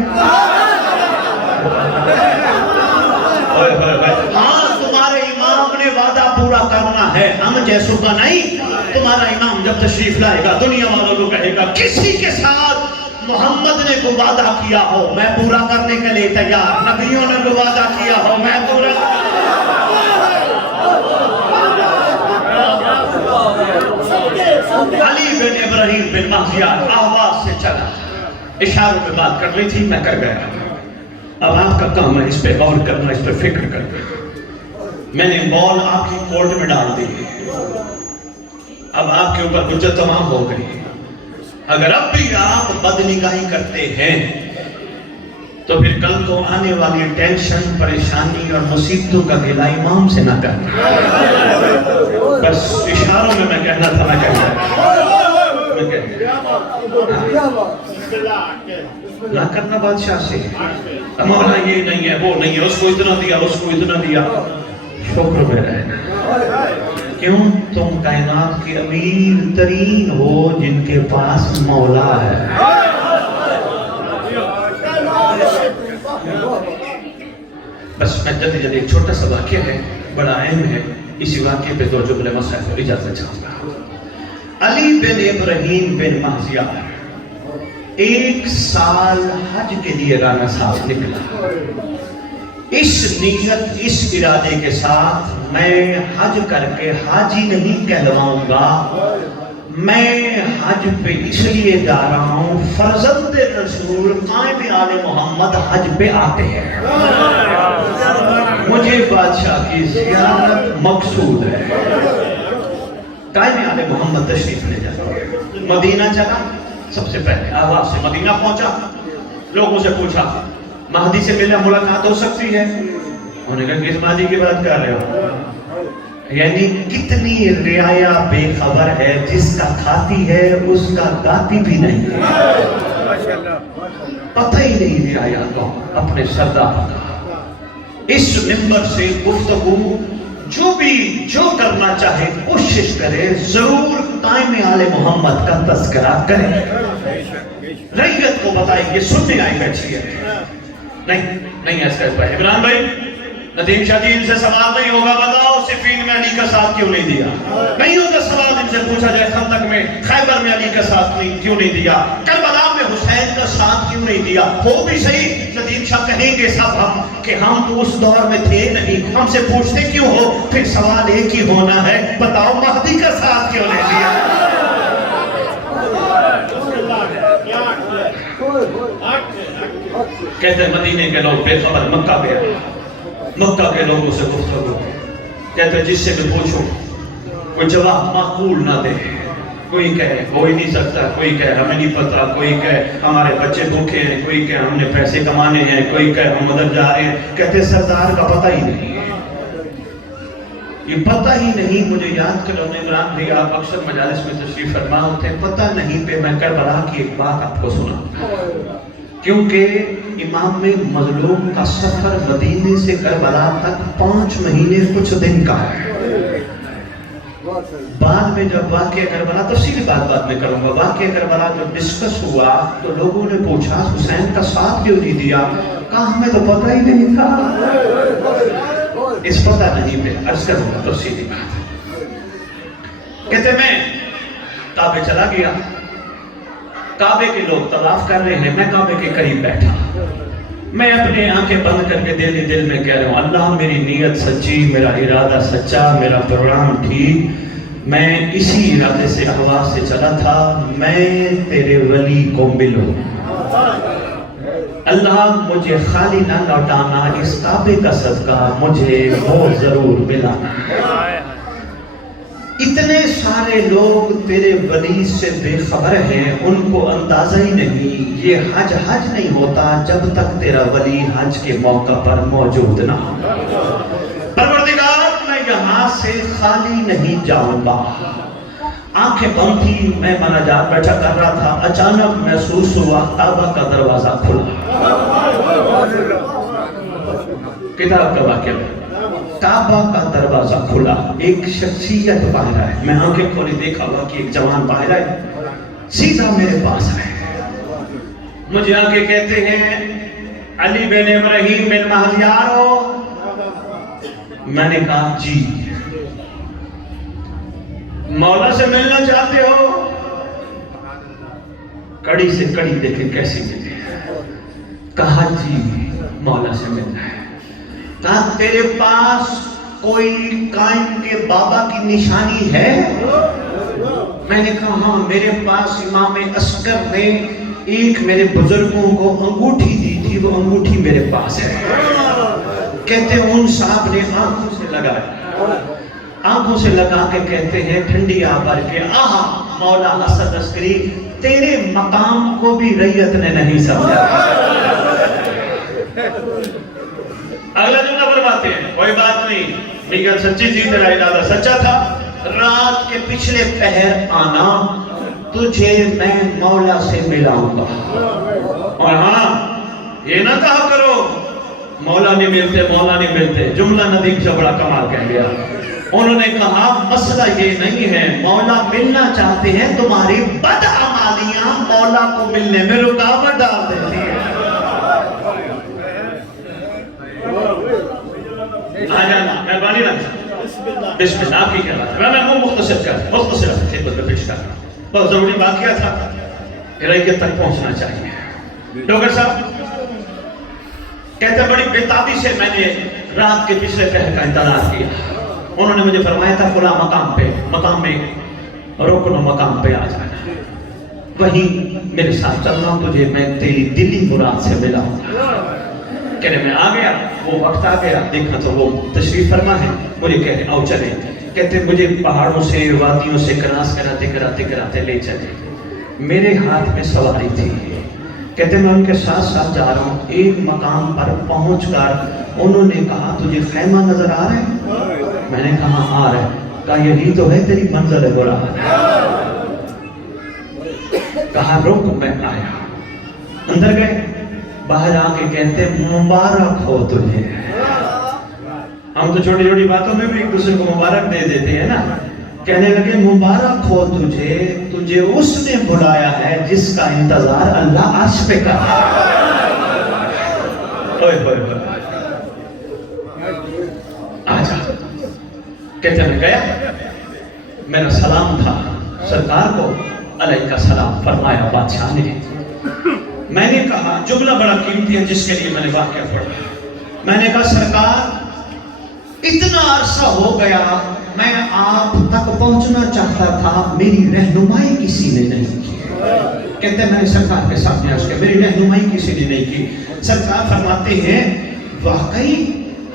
ہاں تمہارے امام نے وعدہ پورا کرنا ہے، ہم جیسوں کا نہیں. تمہارا امام جب تشریف لائے گا دنیا والوں کو کہے گا کسی کے ساتھ محمد نے کو وعدہ کیا ہو میں پورا کرنے کے لیے تیار، نبیوں نے کو وعدہ کیا ہو میں پورا. علی بن ابراہیم بن مہزیار آواز سے چلا، اشاروں میں بات کر لی تھی میں کر گیا. اب آپ کا کام ہے اس پہ غور کرنا، اس پہ فکر کرنا. میں نے بال آپ کی کورٹ میں ڈال دی، اب آپ کے اوپر حجت تمام ہو گئی. اگر اب بھی آپ بدنگاہی کرتے ہیں تو پھر کل کو آنے والی ٹینشن، پریشانی اور مصیبتوں کا گلہ امام سے نہ کرنا. بس اشاروں میں میں کہنا تھا نہ کرنا بادشاہ سے. مولا یہ نہیں ہے وہ نہیں ہے، اس کو اتنا دیا اس کو اتنا دیا. شکر میں رہنا. کیوں؟ تم کائنات کے امیر ترین ہو جن کے پاس مولا ہے. بس میں جلدی جلدی ایک چھوٹا سا واقعہ ہے بڑا اہم ہے، اسی واقعے پہ 2 جملے مسائل کو اجازت چاہوں گا. علی بن ابراہیم بن مہزیار 1 سال حج کے لیے رانا صاحب نکلا. اس نیت اس ارادے کے ساتھ میں حج کر کے حاجی نہیں کہلواؤں گا، میں حج پہ اس لیے جا رہا ہوں فرزند رسول قائم آل محمد حج پہ آتے ہیں، مجھے بادشاہ کی زیارت مقصود ہے. قائم آل محمد تشریف لے جاتے ہیں. مدینہ چلا، سب سے پہلے آواز سے مدینہ پہنچا، لوگوں سے پوچھا مہدی سے ملنا ملاقات ہو سکتی ہے؟ انہوں نے کہا کس مہدی کی بات کر رہے ہو؟ یعنی کتنی رعایا بے خبر ہے، جس کا کھاتی ہے اس کا گاتی بھی نہیں ہے. پتہ ہی نہیں رعایا کو اپنے سردار کا. اس منبر سے گفتگو جو کرنا چاہے کوشش کرے ضرور قائم آل محمد کا تذکرہ کرے. رعیت کو بتائیں گے سننے آئی بیٹھی ہے. نہیں ایسا ہے عمران بھائی ندیم شاہ جی ان سے سوال نہیں ہوگا، بتاؤ صفین میں علی کا ساتھ کیوں نہیں دیا؟ نہیں ہوگا سوال ان سے پوچھا جائے خندق میں خیبر میں علی کا ساتھ کیوں نہیں دیا، کربلا میں حسین کا ساتھ کیوں نہیں دیا؟ ہو بھی صحیح ندیم شاہ کہیں گے سب ہم کہ ہم تو اس دور میں تھے نہیں، ہم سے پوچھتے کیوں ہو؟ پھر سوال ایک ہی ہونا ہے، بتاؤ مہدی کا ساتھ کیوں نہیں دیا؟ کہتے ہیں مدینے کے لوگ بے خبر مکہ گیا، مکہ کے لوگوں سے گفتگو، کہتے ہیں جس سے میں پوچھوں کوئی جواب معقول نہ دے. کوئی کہے کوئی نہیں سکتا، کوئی کہے ہمیں نہیں پتا، کوئی کہے ہمارے بچے بھوکے ہیں، کوئی کہے ہم نے پیسے کمانے ہیں، کوئی کہے ہم ادھر جا رہے ہیں. کہتے ہیں سردار کا پتہ ہی نہیں ہے. یہ پتہ ہی نہیں، مجھے یاد کرو عمران بھائی آپ اکثر مجالس میں تشریف فرما ہوتے ہیں، پتہ نہیں پہ میں کربلا کی ایک بات آپ کو سنا، کیونکہ امام مظلوم کا سفر مدینے سے کربلا تک 5 مہینے کچھ دن کا ہے۔ بعد میں جب واقعہ کربلا، تفصیلی بعد میں کروں گا، واقعہ کربلا جب ڈسکس ہوا تو لوگوں نے پوچھا حسین کا ساتھ کیوں نہیں دیا؟ کہا ہمیں تو پتہ ہی نہیں تھا۔ اس پتہ نہیں پہ عرض کروں گا تفصیلی بات۔ کہتے میں کعبے چلا گیا، کعبے کے لوگ طواف کر رہے ہیں، میں کعبے کے قریب بیٹھا، میں اپنے آنکھیں بند کر کے دل میں کہہ رہا ہوں اللہ میری نیت سچی، میرا ارادہ سچا، میرا پروگرام ٹھیک، میں اسی ارادے سے ہوا سے چلا تھا، میں تیرے ولی کو ملوں، اللہ مجھے خالی نہ لوٹانا، اس کعبے کا صدقہ مجھے وہ ضرور ملانا۔ اتنے سارے لوگ تیرے ولی سے بے خبر ہیں، ان کو اندازہ ہی نہیں، یہ حج نہیں ہوتا جب تک تیرا ولی حج کے موقع پر موجود نہ ہو۔ پروردگار میں یہاں سے خالی نہیں جاؤں گا۔ آنکھیں بند تھی، میں مناجات بیٹھا کر رہا تھا، اچانک محسوس ہوا کعبہ کا دروازہ کھلا۔ کتاب کا واقعہ ہے، کعبہ کا دروازہ کھلا، ایک شخصیت باہر آئے، میں آنکھیں کھولی دیکھا ہوا کہ ایک جوان باہر آئے، سیدھا میرے پاس آئے، مجھے آنکھیں کہتے ہیں علی بن ابراہیم بن مہدیار ہو؟ میں نے کہا جی۔ مولا سے ملنا چاہتے ہو؟ کڑی سے کڑی دیکھیں کیسی ملے، کہا جی مولا سے ملنا ہے۔ کہا تیرے پاس کوئی قائم کے بابا کی نشانی ہے؟ میں نے کہا ہاں، میرے پاس امام عسکر نے ایک میرے بزرگوں کو انگوٹھی دی تھی، وہ انگوٹھی میرے پاس ہے۔ کہتے ہیں ان صاحب نے آنکھوں سے لگایا، آنکھوں سے لگا کے کہتے ہیں ٹھنڈی آ بھر کے آہا مولا اسد عسکری، تیرے مقام کو بھی ریت نے نہیں سمجھا۔ اگلا جملہ فرماتے ہیں کوئی بات نہیں، نیت سچی تھی، تیرا ارادہ سچا تھا، رات کے پچھلے پہر آنا، تجھے میں مولا سے ملاؤں گا۔ اور ہاں یہ نہ کہا کرو مولا نہیں ملتے، جملہ ندیم سے بڑا کمال کہہ گیا۔ انہوں نے کہا مسئلہ یہ نہیں ہے، مولا ملنا چاہتے ہیں، تمہاری بدعمالیاں مولا کو ملنے میں رکاوٹ ڈال دیتی ہیں۔ مہربانی رکھنا، بسم اللہ آپ کی کیا بات ہے، میں مختصر خدمت میں پیش کر رہا ہوں، بہت ضروری واقعہ تھا، ریت تک پہنچنا چاہیے۔ ڈاکٹر صاحب کہتے بڑی بےتابی سے میں نے رات کے پچھلے پہر کا انتظار کیا، انہوں نے مجھے فرمایا تھا فلاں مقام میں رکن مقام پہ آ جانا، وہیں میرے ساتھ چلنا، تجھے میں تیری دلی مراد سے ملا ہوں۔ کہنے میں آ گیا، وہ وقت آ گیا، دیکھا تو وہ تشریف فرما ہے، مجھے کہہ رہے آؤ چلیں، کہتے مجھے پہاڑوں سے وادیوں سے کراس کراتے لے چلے، میرے ہاتھ میں سواری تھی، کہتے میں ان کے ساتھ جا رہا ہوں، ایک مقام پر پہنچ کر انہوں نے کہا تجھے خیمہ نظر آ رہا ہے؟ میں نے کہا آ رہا ہے، کہا یہی تو ہے تیری منزل مراد۔ کہا رک، میں آیا، اندر گئے، باہر آ کے کہتے مبارک ہو تجھے۔ ہم تو چھوٹی چھوٹی باتوں میں بھی ایک دوسرے کو مبارک دے دیتے ہیں نا، کہنے لگے مبارک ہو تجھے اس نے بلایا ہے جس کا انتظار اللہ عرش پہ کر رہا ہے۔ آجا، کہتے میں گیا، میرا سلام تھا سرکار کو، علیہ کا سلام فرمایا بادشاہ نے۔ میں نے کہا جملہ بڑا قیمتی ہے جس کے لیے میں نے واقعہ پڑھا، میں نے کہا سرکار اتنا عرصہ ہو گیا میں آپ تک پہنچنا چاہتا تھا، میری رہنمائی کسی نے نہیں کی۔ کہتے ہیں میں نے سرکار کے سامنے عرض کیا، میری رہنمائی کسی نے نہیں کی۔ سرکار فرماتے ہیں واقعی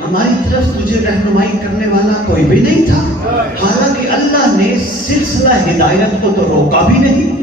ہماری طرف تجھے رہنمائی کرنے والا کوئی بھی نہیں تھا، حالانکہ اللہ نے سلسلہ ہدایت کو تو روکا بھی نہیں۔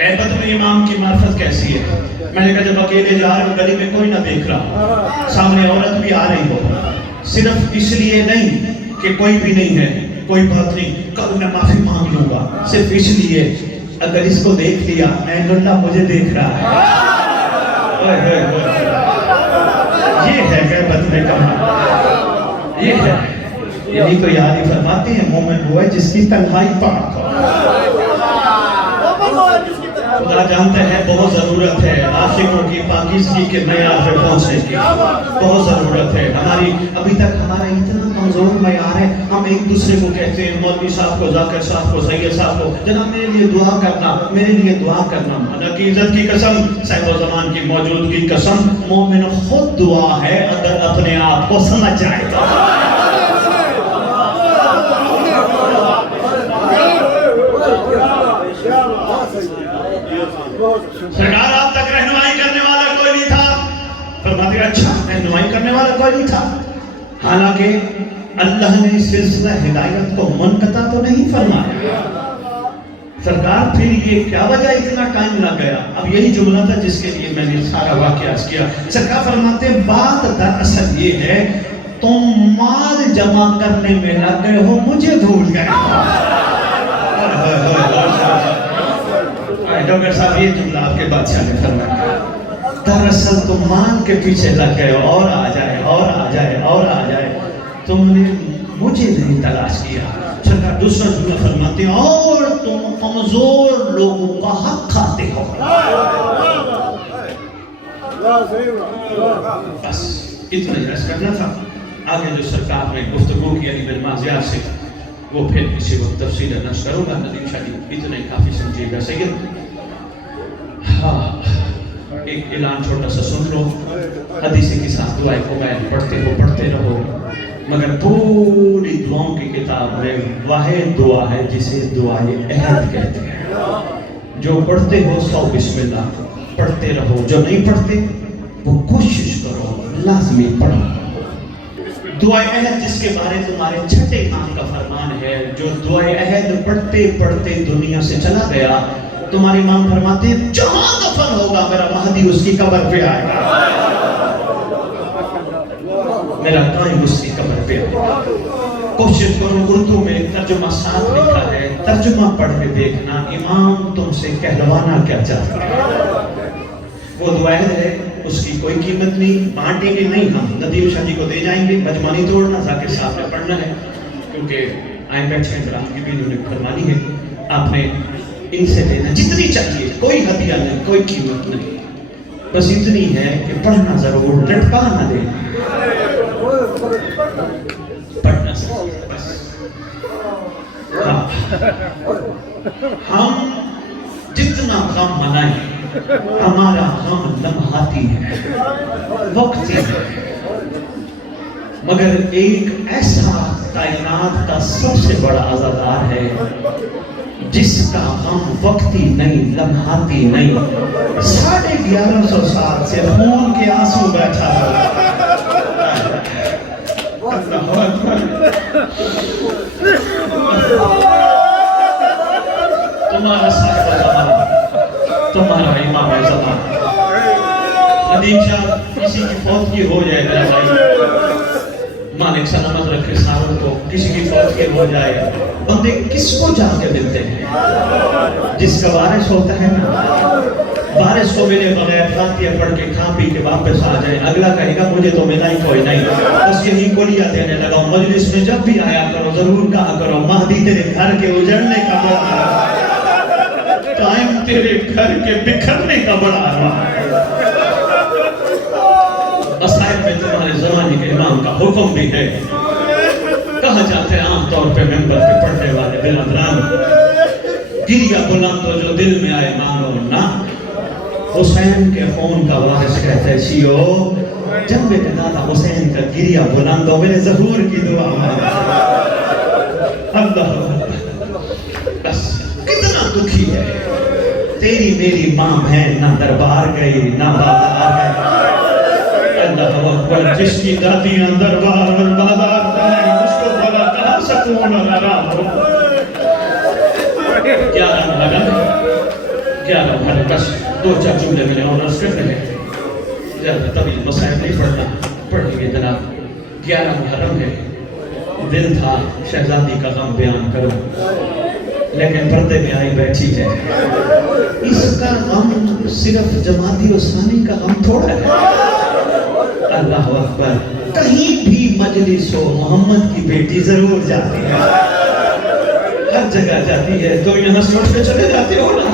بدر امام کی معرفت کیسی ہے؟ میں نے کہا جب اکیلے جا رہے ہو گلی میں کوئی نہ دیکھ رہا، سامنے عورت بھی آ رہی ہو، صرف اس لیے نہیں کہ کوئی بھی نہیں ہے، کوئی بات نہیں، کل میں معافی مانگ لوں گا، صرف اس لیے اگر اس کو دیکھ لیا عین اللہ مجھے دیکھ رہا ہے، یہ ہے غیبت میں کہاں، یہ ہے یہی تو یاد ہی فرماتے ہیں مومن وہ ہے جس کی تنہائی پاک ہو۔ خدا جانتا ہے بہت ضرورت ہے عاشقوں کی پاکیزگی کے معیار پہ پہنچنے کی، بہت ضرورت ہے۔ ہماری ابھی تک ہمارا اتنا کمزور معیار ہے، ہم ایک دوسرے کو کہتے ہیں، مولوی صاحب کو، ذاکر صاحب کو، سید صاحب کو، جناب میرے لیے دعا کرنا، میرے لیے دعا کرنا۔ اللہ کی عزت کی قسم، صاحب و زمان کی موجودگی کی قسم، مومن خود دعا ہے اگر اپنے آپ کو سمجھ جائے تو۔ سرکار آپ تک رہنمائی کرنے والا کوئی نہیں تھا، فرماتے ہیں اچھا رہنمائی کرنے والا کوئی نہیں تھا، حالانکہ اللہ نے سلسلہ ہدایت کو منقطع تو نہیں فرمایا۔ سرکار پھر یہ کیا وجہ اتنا ٹائم لگ گیا؟ اب یہی جملہ تھا جس کے لیے میں نے سارا واقعہ کیا۔ سرکار فرماتے ہیں بات دراصل یہ ہے تم مال جمع کرنے میں لگ گئے ہو، مجھے بھول گئے ڈاکٹر صاحب یہ جملہ آپ کے بادشاہ نے فرمایا، دراصل تم مان کے پیچھے لگ گئے ہو، اور آ جائے اور آ جائے اور آ جائے، تم نے مجھے نہیں تلاش کیا۔ سرکار دوسرا جملہ فرماتے ہیں اور تم کمزور لوگوں کا حق کھاتے ہو۔ بس اتنا ہی عرض کرنا تھا، آگے جو سرکار نے گفتگو کی علی بن مازیار سے وہ پھر کسی وقت تفصیل نشر کروں گا۔ ندیم شاہ جی اتنا ہی کافی سمجھیے گا۔ سید ایک اعلان چھوٹا سا سن لو، حدیث کے ساتھ دعائیں کو میں پڑھتے رہو، مگر پوری دعاؤں کی کتاب میں واحد دعا ہے جسے دعائے عہد کہتے ہیں۔ جو پڑھتے ہو 100 بسم اللہ پڑھتے رہو، جو نہیں پڑھتے وہ کوشش کرو لازمی پڑھو۔ دعائے عہد جس کے بارے تمہارے چھٹے امام کا فرمان ہے، جو دعائے عہد پڑھتے پڑھتے دنیا سے چلا گیا، تمہارے امام فرماتے ہیں جہاں دفن ہوگا میرا مہدی اس کی قبر پہ آئے گا، میرا قائم اس کی قبر پہ آئے گا۔ کوشش کرو، اردو میں ترجمہ ساتھ لکھا ہے، ترجمہ پڑھ کے دیکھنا امام تم سے کہلوانا کیا چاہتا ہے۔ وہ دعا ہے، اس کی کوئی قیمت نہیں، بانٹیں گے نہیں، ہم ندیم شاہ جی کو دے جائیں گے، مجمع نہیں توڑنا، ذاکر صاحب نے پڑھنا ہے، کیونکہ آئیں بیٹھے ہیں برام کی بھی انہوں نے فرمانی ہے، آپ نے ان سے لینا جتنی چاہیے، کوئی ہدیہ نہیں، کوئی قیمت نہیں، بس اتنی ہے کہ پڑھنا ضرور، لٹکا نہ دے، پڑھنا ضرور بس۔ ہم جتنا غم منائیں، ہمارا غم لمحاتی ہے، وقتی ہے، مگر ایک ایسا کائنات کا سب سے بڑا عزادار ہے جس کا غم وقتی نہیں، لمحاتی نہیں۔ 1150 سال سے خون کے آنسو بیٹھا ہے، تمہارا صاحب زمان، تمہارا امام زمان۔ ندیم شاہ کسی کی فوت کی ہو جائے میرا بھائی، مالک سلامت رکھے ساروں کو، کسی کی فوت کی ہو جائے، بندے کس کو جا کے ملتے ہیں؟ جس کا وارث ہوتا ہے نا، وارث کو ملے بغیر فاتحہ پڑھ کے کھا پی کے واپس آ جائے، اگلا کہے گا مجھے تو ملا ہی کوئی نہیں، بس یہی کلیہ دینے لگا۔ مجلس میں جب بھی آیا کرو ضرور کہا کرو مہدی تیرے گھر کے اجڑنے کا بڑا، ٹائم تیرے گھر کے بکھرنے کا بڑا رہا ہے۔ مسائل میں تمہارے زمانے کے امام کا حکم بھی ہے، کہا جاتا ہے عام طور پہ ممبر پہ پڑھنے والے بلندران، گریہ بلند تو جو دل میں آئے مانو نہ۔ حسین کے خون کا وارث کہتا ہے شیعو، جب میرے دادا حسین کا گریہ بلند ہو میرے ظہور کی دعا مانگا۔ اللہ بس کتنا دکھی ہے، تیری میری ماں ہے، نہ دربار گئی نہ بازار گئی۔ اللہ اکبر، جس کی دادیاں دربار اور بازار گئی اس کو بھلا کہاں سکون اور آرام ہو؟ کیا رنگ لگا، 11 محرم بس 2-4 جملے میں نے اور عرض کرنے ہیں، زیادہ طویل مسائل نہیں پڑھنا، پڑھ لیے جناب۔ 11 محرم ہے، دن تھا شہزادی کا غم بیان کروں، لیکن پردے میں آئی بیٹھی ہے۔ اس کا غم صرف جماعتی عثمانی کا غم تھوڑا ہے۔ اللہ اکبر، کہیں بھی مجلس ہو محمد کی بیٹی ضرور جاتی ہے، ہر جگہ جاتی ہے۔ تو یہاں سے اٹھ کے چلے جاتے ہو نا،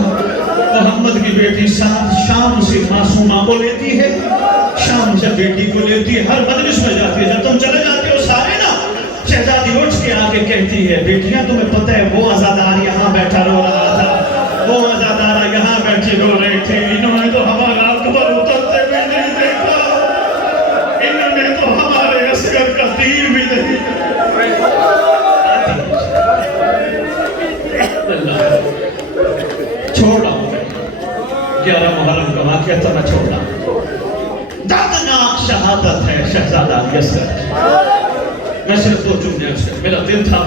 محمد کی بیٹی ساتھ شام سے معصومہ کو لیتی ہے، شام سے بیٹی کو لیتی ہے، ہر مجلس میں جاتی ہے۔ جب تم چلے جاتے ہو سارے نا، شہزادی اٹھ کے آ کے کہتی ہے بیٹیاں تمہیں پتہ ہے وہ عزادار یہاں بیٹھا رو رہا تھا، وہ عزادار یہاں بیٹھے رو رہے تھے، انہوں نے تو ہمارا اکبر اترتے بھی نہیں دیکھا، انہوں نے تو ہمارے عسکر کا تیر بھی نہیں۔ اللہ چھوڑا 11 محرم کا واقعہ تو میں چھوڑا۔ دردناک شہادت ہے شہزادہ یسر۔ میں صرف 2 جملے عرض کر، میرا دل تھا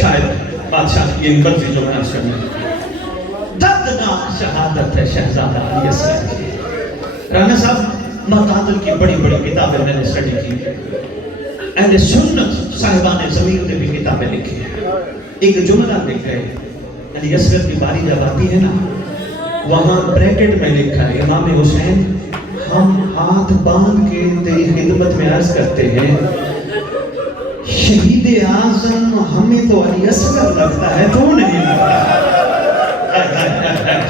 شاید بادشاہ کی ایک مرضی جو میں عرض کرنے۔ دردناک شہادت ہے شہزادہ یسر کی۔ رانا صاحب مقاتل کی بڑی بڑی کتابیں میں نے اسٹڈی کی ہے، اہل سنت صاحبان ضمیر نے بھی کتابیں لکھی ہیں۔ ایک جملہ لکھا ہے، علی اصغر کی باری جب آتی ہے نا، وہاں بریکٹ میں لکھا ہے امام حسین ہم ہاتھ باندھ کے تیری خدمت میں عرض کرتے ہیں شہید اعظم ہمیں تو علی اصغر لگتا ہے تو نہیں لگتا۔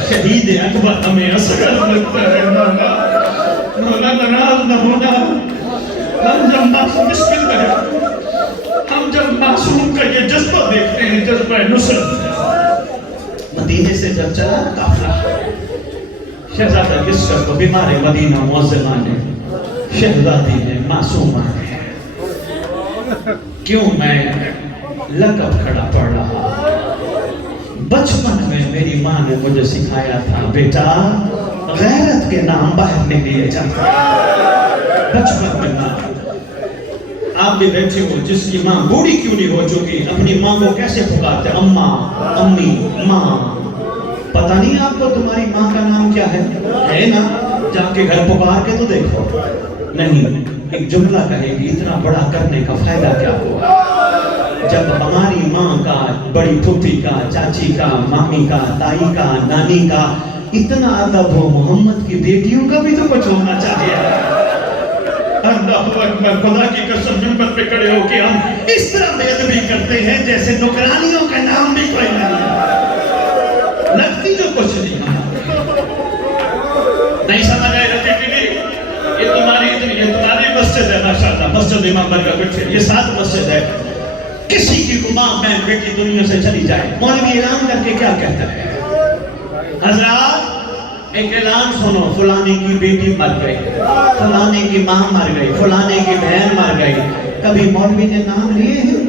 شہید اکبر ہمیں اصغر لگتا ہے۔ مولا ناراض نہ ہونا، ہم جب معصوم بسم اللہ، ہم جب معصوم کا یہ جذبہ دیکھتے ہیں، جذبہ نصرت، مدینے سے جب چلا قافلہ، شہزادہ یسر کو بیمار مدینہ معظمہ نے، شہزادی نے، معصومہ نے، کیوں میں لقب کھڑا پڑ رہا؟ بچپن میں میری ماں نے مجھے سکھایا تھا بیٹا غیرت کے نام باہر نہیں لیے جاتے۔ بچپن میں ماں، آپ بھی بیٹھے ہو جس کی ماں بوڑھی کیوں نہیں ہو چکی، اپنی ماں کو کیسے پکارتے؟ اماں، امی، ماں۔ پتہ نہیں آپ کو تمہاری ماں کا نام کیا ہے نا؟ جا کے گھر پکار کے تو دیکھو۔ نہیں، ایک جملہ کہے گی اتنا بڑا کرنے کا فائدہ کیا ہوا؟ جب ہماری ماں کا، بڑی پھوپھی کا، چاچی کا، مامی کا، تائی کا، نانی کا اتنا ادب ہو، محمد کی بیٹیوں کا بھی تو کچھ ہونا چاہیے۔ اللہ اکبر، خدا کی قسم منبر پہ کھڑے ہو کے ہم اس طرح بے ادبی کرتے ہیں جیسے نوکرانیوں کا نام بھی کوئی نہیں، لگتی جو کچھ نہیں۔ نہیں سمجھ آئے رہتی کہ نہیں، یہ تمہاری مسجد ہے ماشاءاللہ، مسجد امام برگا بٹھے، یہ 7 مسجد ہے۔ کسی کی ماں بہن بیٹی دنیا سے چلی جائے، مولوی اعلان کر کے کیا کہتا ہے؟ حضرات ایک اعلان سنو، فلانے کی بیٹی مر گئی، فلانے کی ماں مر گئی، فلانے کی بہن مر گئی۔ کبھی مولوی نے نام لیے ہیں؟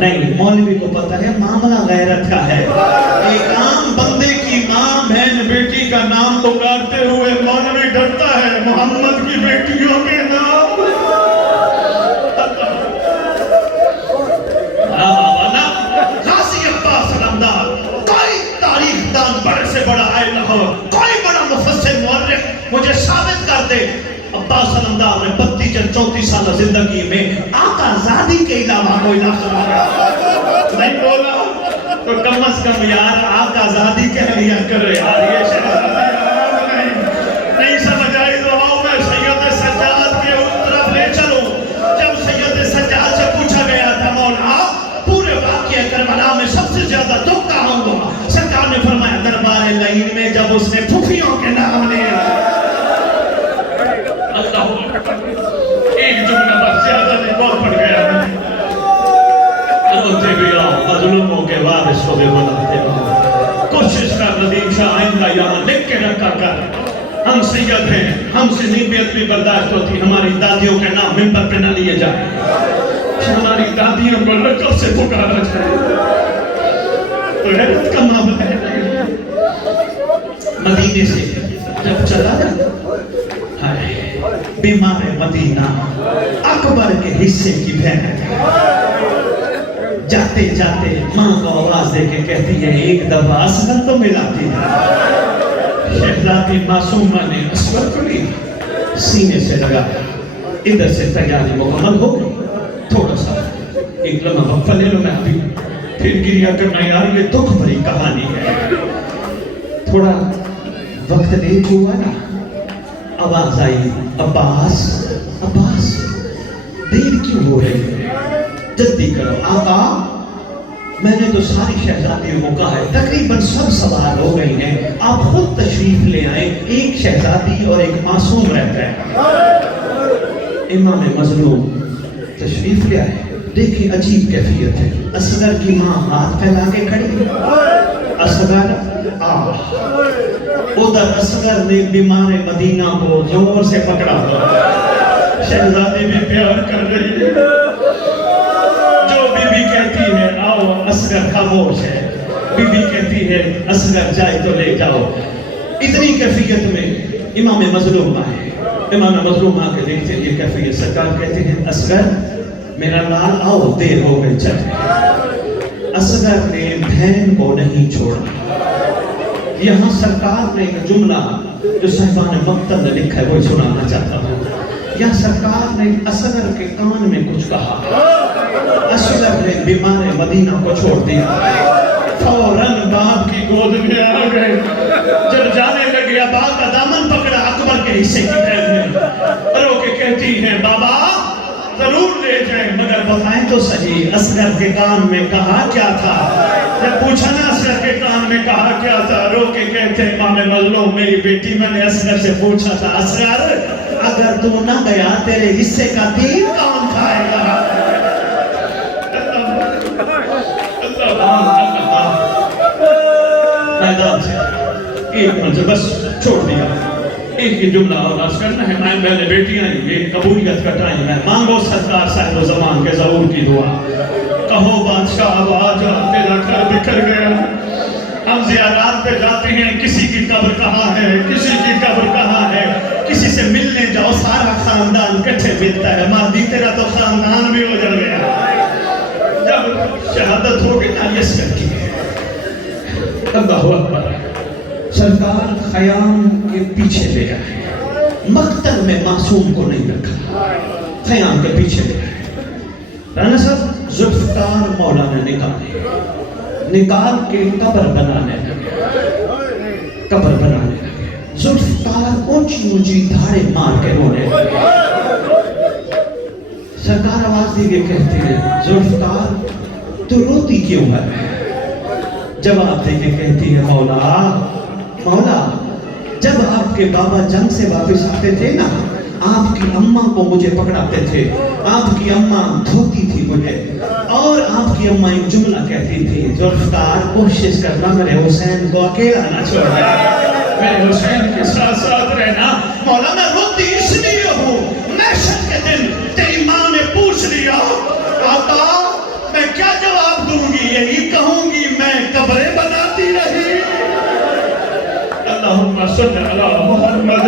نہیں، مولوی کو پتہ ہے معاملہ غیرت کا ہے۔ ایک عام بندے کی ماں بہن بیٹی کا نام پکارتے ہوئے مولوی ڈرتا ہے، محمد کی بیٹیوں کے نام۔ غازی عباس علمدار، کوئی تاریخ دان بڑے سے بڑا آئے نہ ہو، کوئی بڑا مفسر مورخ مجھے ثابت کر دے عباس علمدار نے 32-34 سالہ زندگی میں آقا زادی کے علاوہ کوئی لفظ نہیں بولا، تو کم از کم یار آقا زادی کہہ لیا کرے یار، یہ شہزادی نہیں سمجھ آئی تو آؤ میں سید سجاد کے طرف لے چلوں۔ جب سید سجاد سے پوچھا گیا تھا مولا پورے واقعہ کربلا میں سب سے زیادہ دکھ کہاں ہوا، سرکار نے فرمایا دربار لعین میں جب اس نے پھوپھیوں کے نام لیے۔ اللہ ایک جملہ بس زیادہ نہیں، بہت پڑ گیا۔ روتے بھی آؤ، مظلوموں کے وارث کو بھی بناتے رہو۔ کوشش کر ندیم شاہ آئندہ یہاں لکھ کے رکھا کر، ہم سید ہیں، ہم سے نہیں بے ادبی برداشت ہوتی، ہماری دادیوں کے نام منبر پہ نہ لیے جائیں، ہماری دادیوں کو لقب سے پکارا جائے۔ غیرت کا معاملہ ہے۔ مدینے سے جب چلا جاتا بیمار مدینہ اکبر کے حصے کی بہن جاتے جاتے ماں کو آواز دے کے کہتی ہے ایک دفعہ اصغر تو ملاتی ہے۔ شہزادی معصومہ نے اسور کو لیا، سینے سے لگایا، ادھر سے تیاری مکمل ہو گئی۔ تھوڑا سا ایک لمحہ وقفہ لے لو، میں ابھی پھر گریا کرنا، یار یہ دکھ بھری کہانی ہے۔ تھوڑا وقت لے جو ہوا نا، آواز آئی، عباس عباس دیر کیوں ہو رہی ہے، جلدی کرو۔ آقا میں نے تو ساری شہزادیوں کو کہا ہے، تقریباً سب سوار ہو گئی ہیں، آپ خود تشریف لے آئیں، ایک شہزادی اور ایک معصوم رہتا ہے۔ امام مظلوم تشریف لے آئے، دیکھیں عجیب کیفیت ہے، اصغر کی ماں ہاتھ پھیلا کے کھڑی، اصغر ادھر اصغر نے بیمار مدینہ کو زور سے پکڑا ہوا، شہزادی بھی پیار کر رہی ہے، جو بی بی کہتی ہے آؤ، اصغر خاموش ہے، بی بی کہتی ہے اصغر جائے تو لے جاؤ۔ اتنی کیفیت میں امام مظلوم آئے، امام مظلوم آ کے دیکھتے یہ کیفیت، سرکار کہتے ہیں اصغر میرا لال آؤ، دیر ہو گئی چلے۔ اصغر نے بہن کو نہیں چھوڑا۔ یہاں سرکار نے ایک جملہ جو صاحبان مکتب نے لکھا ہے وہ سنانا چاہتا ہوں۔ یہاں سرکار نے اصغر کے کان میں کچھ کہا، اصغر نے بیمار مدینہ کو چھوڑ دیا، فوراً باپ کی گود میں آ گئے۔ جب جانے لگے ابا کا دامن پکڑا اکبر کے حصے کی ٹائم میں، رو کے کہتی ہیں بابا ضرور لے جائیں مگر بتائیں تو صحیح اصغر کے کان میں کہا کیا تھا۔ جب پوچھا نا اصغر کے کان میں کہا کیا تھا، رو کے کہتے ہیں امام مظلوم میری بیٹی، میں نے اصغر سے پوچھا تھا اصغر اگر تو نہ گیا تیرے حصے کا تیر کون کھائے گا؟ میدان سے ایک منظر بس چھوڑ دیا، ایک ہی جملہ اور عرض کرنا ہے، میں نے بیٹیاں یہ قبولیت کا ٹائم ہے، مانگو سرکار صاحب و زمان کے ظہور کی دعا، کہو بادشاہ اب آ جا تیرا گھر بکھر گیا۔ ہم زیارات پہ جاتے ہیں، کسی کی قبر کہاں ہے، کسی کی قبر کہاں ہے، کسی سے ملنے جاؤ سارا خاندان کٹھے ملتا ہے، مہدی تیرا تو خاندان بھی اجڑ گیا۔ جب شہادت ہوگی نا یس کر کی اللہ اکبر، سرکار خیام کے پیچھے لے گئے، مقتل میں معصوم کو نہیں رکھا، خیام کے پیچھے لے گئے۔ رانا صاحب ذوالفقار مولا نے نکال کے قبر بنانے لگے، قبر بنانے لگے، ذوالفقار اونچی اونچی دھاڑے مار کے رونے لگے۔ سرکار آواز دی کے کہتے ہیں ذوالفقار تو روتی کیوں ہے؟ جواب دے کے کہتی ہے مولا مولا جب آپ کے بابا جنگ سے واپس آتے تھے نا، آپ کی اماں کو مجھے پکڑاتے تھے، آپ کی اماں دھوتی تھی مجھے، اور آپ کی اماں ایک جملہ کہتی تھی ذوالفقار کوشش کرنا میرے حسین کو اکیلا نہ چھوڑنا، میرے حسین کے ساتھ ساتھ رہنا۔ مولا میں روتی اس لیے ہوں، محشر کے دن تیری ماں نے پوچھ لیا آقا میں کیا جواب دوں گی، یہی کہوں گی میں قبریں بناتی رہی۔ اللہم صلی علی محمد